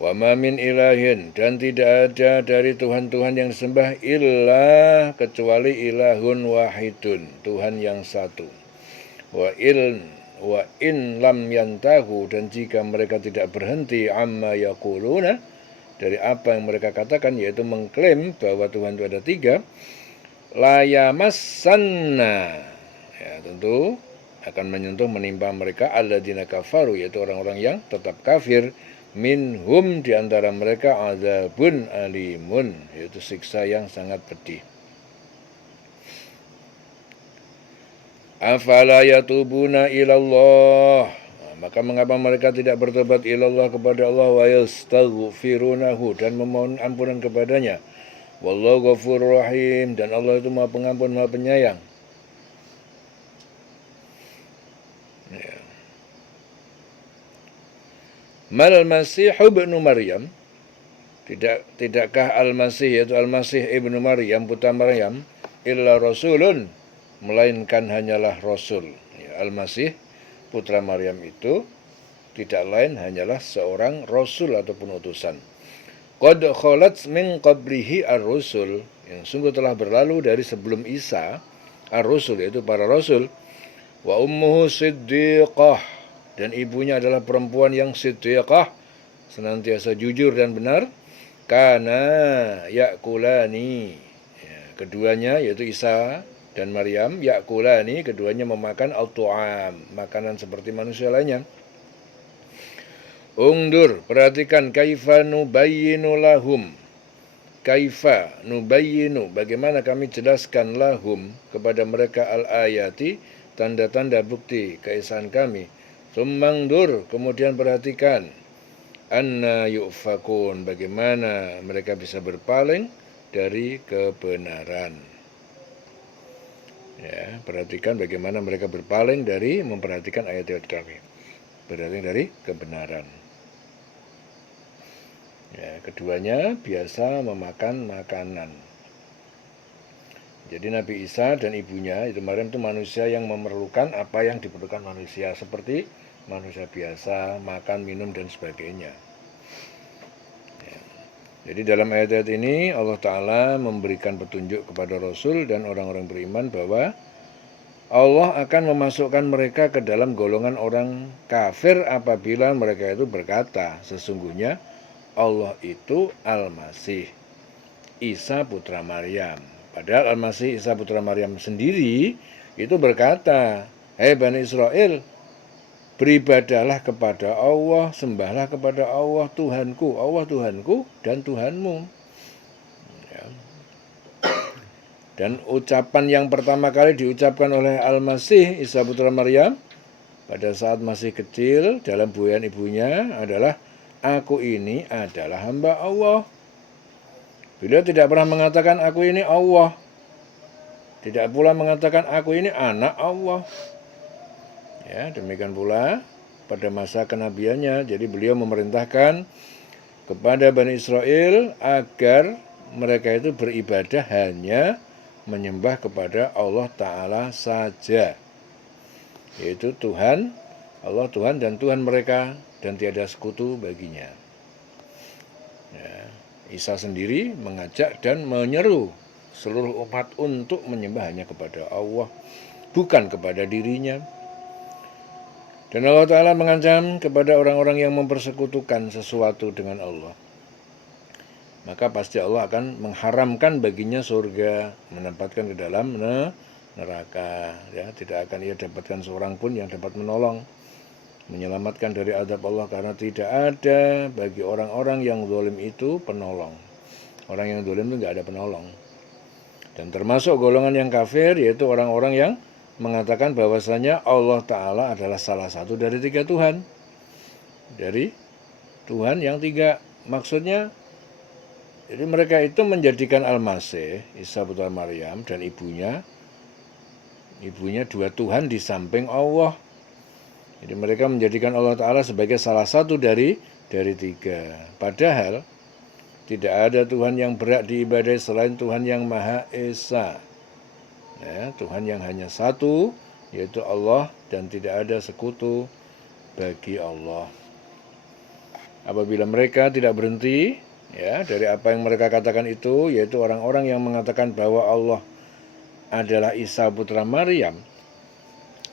Wa ma min ilahin, dan tidak ada dari Tuhan-Tuhan yang disembah illa, kecuali ilahun wahidun, Tuhan yang satu. Wa in lam yantahu, dan jika mereka tidak berhenti, amma yaquluna, dari apa yang mereka katakan, yaitu mengklaim bahwa Tuhan itu ada tiga, la yamassanna, ya, tentu akan menyentuh, menimpa mereka, alladzina kafaru, yaitu orang-orang yang tetap kafir, minhum, di antara mereka, azabun alimun, yaitu siksa yang sangat pedih. Afala yatubuna ilallah, maka mengapa mereka tidak bertobat ilallah, kepada Allah, wa yastaghfirunahu, dan memohon ampunan kepadanya, wallahu ghafurur rahim, dan Allah itu Maha Pengampun, Maha Penyayang. Ya. Mal Masih ibnu Maryam, tidakkah Al-Masih, yaitu Al-Masih ibnu Maryam, putra Maryam, illa rasulun, melainkan hanyalah rasul. Ya, Al-Masih putra Maryam itu tidak lain hanyalah seorang rasul ataupun utusan. Qad khalat min qablihi ar-rusul, yang sungguh telah berlalu dari sebelum Isa ar-rusul, yaitu para rasul. Wa ummuhu siddiqah, dan ibunya adalah perempuan yang siddiqah, senantiasa jujur dan benar. Kana yakulani, ya, keduanya, yaitu Isa dan Maryam, yakulani, keduanya memakan al-tu'am, makanan seperti manusia lainnya. Ungdur, perhatikan, kaifa nubayyinu lahum, kaifa nubayyinu, bagaimana kami jelaskan, lahum, kepada mereka, al-ayati, tanda-tanda bukti keesaan kami. Summangdur, kemudian perhatikan, anna yu'fakun, bagaimana mereka bisa berpaling dari kebenaran. Ya, perhatikan bagaimana mereka berpaling dari memperhatikan ayat-ayat kami, berpaling dari kebenaran. Ya, keduanya biasa memakan makanan. Jadi Nabi Isa dan ibunya, itu Maryam, itu manusia yang memerlukan apa yang diperlukan manusia, seperti manusia biasa, makan, minum, dan sebagainya. Ya. Jadi dalam ayat-ayat ini Allah Ta'ala memberikan petunjuk kepada Rasul dan orang-orang beriman bahwa Allah akan memasukkan mereka ke dalam golongan orang kafir apabila mereka itu berkata, sesungguhnya Allah itu Al-Masih, Isa putra Maryam. Padahal Al-Masih Isa putra Maryam sendiri itu berkata, hei Bani Israel, beribadahlah kepada Allah, sembahlah kepada Allah Tuhanku dan Tuhanmu. Ya. Dan ucapan yang pertama kali diucapkan oleh Al-Masih Isa putra Maryam pada saat masih kecil dalam buayan ibunya adalah, aku ini adalah hamba Allah. Beliau tidak pernah mengatakan aku ini Allah, tidak pula mengatakan aku ini anak Allah. Ya, demikian pula pada masa kenabiannya. Jadi beliau memerintahkan kepada Bani Israel agar mereka itu beribadah hanya menyembah kepada Allah Ta'ala saja, yaitu Tuhan, Allah Tuhan dan Tuhan mereka, dan tiada sekutu baginya. Ya, Isa sendiri mengajak dan menyeru seluruh umat untuk menyembah hanya kepada Allah, bukan kepada dirinya. Dan Allah Ta'ala mengancam kepada orang-orang yang mempersekutukan sesuatu dengan Allah, maka pasti Allah akan mengharamkan baginya surga, menempatkan ke dalam neraka. Ya, tidak akan ia dapatkan seorang pun yang dapat menolong, menyelamatkan dari azab Allah, karena tidak ada bagi orang-orang yang zalim itu penolong. Orang yang zalim itu tidak ada penolong. Dan termasuk golongan yang kafir, yaitu orang-orang yang mengatakan bahwasanya Allah Ta'ala adalah salah satu dari 3 Tuhan. Dari Tuhan yang 3. Maksudnya, jadi mereka itu menjadikan Al-Masih, Isa putra Maryam, dan ibunya 2 Tuhan di samping Allah. Jadi mereka menjadikan Allah Ta'ala sebagai salah satu dari 3. Padahal tidak ada Tuhan yang berhak diibadai selain Tuhan yang Maha Esa. Ya, Tuhan yang hanya satu, yaitu Allah, dan tidak ada sekutu bagi Allah. Apabila mereka tidak berhenti dari apa yang mereka katakan itu, yaitu orang-orang yang mengatakan bahwa Allah adalah Isa putra Maryam,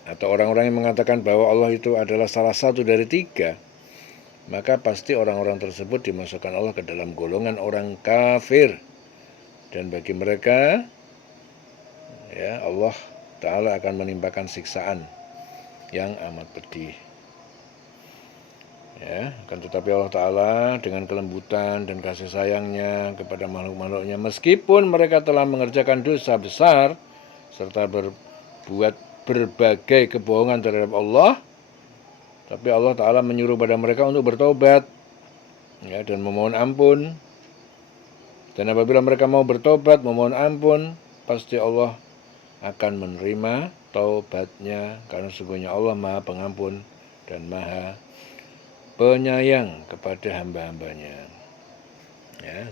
atau orang-orang yang mengatakan bahwa Allah itu adalah salah satu dari 3, maka pasti orang-orang tersebut dimasukkan Allah ke dalam golongan orang kafir. Dan bagi mereka, Allah Ta'ala akan menimpakan siksaan yang amat pedih. Akan tetapi Allah Ta'ala dengan kelembutan dan kasih sayangnya kepada makhluk-makhluknya, meskipun mereka telah mengerjakan dosa besar serta berbuat berbagai kebohongan terhadap Allah, tapi Allah Ta'ala menyuruh pada mereka untuk bertobat dan memohon ampun. Dan apabila mereka mau bertobat, memohon ampun, pasti Allah akan menerima taubatnya, karena sesungguhnya Allah Maha Pengampun dan Maha Penyayang kepada hamba-hambanya.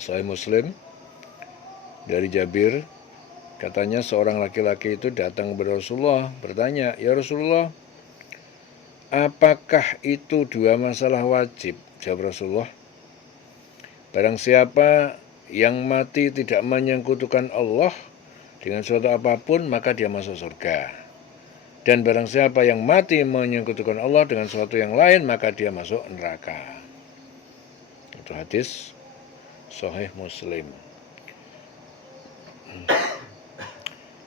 Sahih Muslim dari Jabir, katanya seorang laki-laki itu datang kepada Rasulullah, bertanya, "Ya Rasulullah, apakah itu 2 masalah wajib?" Jawab Rasulullah, "Barang siapa yang mati tidak menyekutukan Allah dengan suatu apapun, maka dia masuk surga. Dan barang siapa yang mati menyekutukan Allah dengan sesuatu yang lain, maka dia masuk neraka." Itu hadis Sahih Muslim.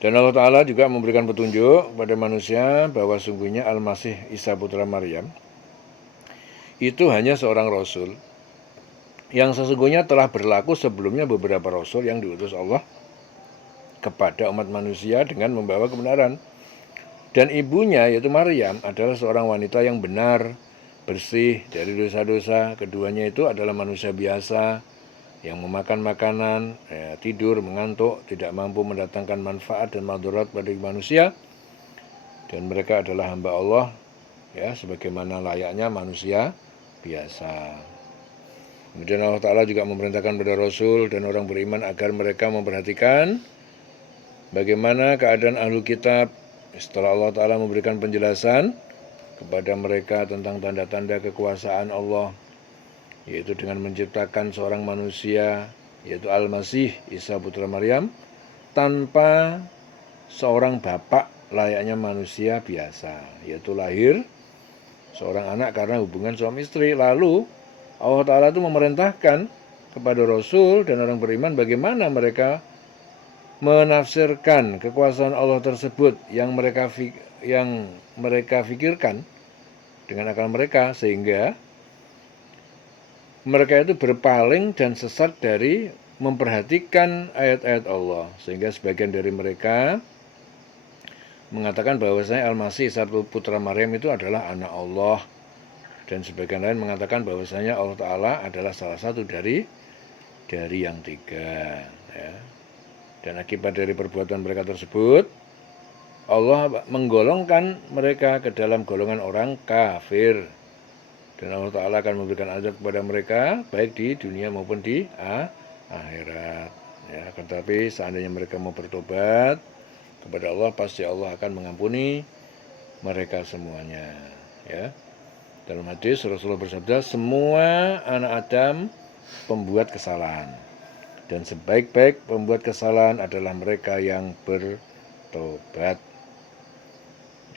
Dan Allah Ta'ala juga memberikan petunjuk kepada manusia bahwa sungguhnya Al-Masih Isa putra Maryam itu hanya seorang Rasul yang sesungguhnya telah berlaku sebelumnya beberapa Rasul yang diutus Allah kepada umat manusia dengan membawa kebenaran. Dan ibunya, yaitu Maryam, adalah seorang wanita yang benar, bersih dari dosa-dosa. Keduanya itu adalah manusia biasa yang memakan makanan, tidur, mengantuk, tidak mampu mendatangkan manfaat dan madarat bagi manusia. Dan mereka adalah hamba Allah, sebagaimana layaknya manusia biasa. Kemudian Allah Ta'ala juga memerintahkan kepada Rasul dan orang beriman agar mereka memperhatikan bagaimana keadaan ahlu kitab setelah Allah Ta'ala memberikan penjelasan kepada mereka tentang tanda-tanda kekuasaan Allah, yaitu dengan menciptakan seorang manusia, yaitu Al-Masih Isa putra Maryam, tanpa seorang bapak layaknya manusia biasa, yaitu lahir seorang anak karena hubungan suami istri. Lalu Allah Ta'ala itu memerintahkan kepada Rasul dan orang beriman bagaimana mereka menafsirkan kekuasaan Allah tersebut yang mereka pikirkan dengan akal mereka, sehingga mereka itu berpaling dan sesat dari memperhatikan ayat-ayat Allah. Sehingga sebagian dari mereka mengatakan bahwasanya Al-Masih Isa putra Maryam itu adalah anak Allah, dan sebagian lain mengatakan bahwasanya Allah Ta'ala adalah salah satu dari yang 3. Dan akibat dari perbuatan mereka tersebut, Allah menggolongkan mereka ke dalam golongan orang kafir. Dan Allah Ta'ala akan memberikan azab kepada mereka baik di dunia maupun di akhirat. Ya, tetapi seandainya mereka mau bertobat kepada Allah, pasti Allah akan mengampuni mereka semuanya. Ya. Dalam hadis Rasulullah bersabda, semua anak Adam pembuat kesalahan, dan sebaik-baik pembuat kesalahan adalah mereka yang bertobat.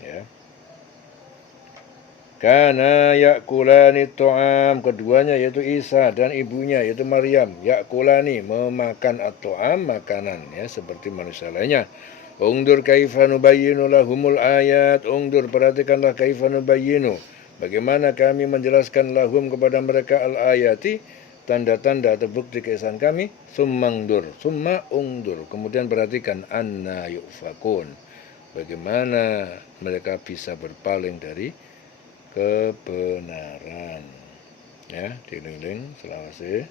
Ya. Kana yakulani to'am, keduanya yaitu Isa dan ibunya yaitu Maryam, yakulani memakan at-to'am, makanan, ya, seperti manusia lainnya. Ungdur kaifa nubayyinu lahumul ayat, ungdur, perhatikanlah, kaifa nubayyinu, bagaimana kami menjelaskan lahum kepada mereka al-ayati, tanda-tanda atau bukti keesaan kami. Summa ungdur, kemudian perhatikan, anna yufakun, bagaimana mereka bisa berpaling dari kebenaran. Ya, dieling-eling selawase.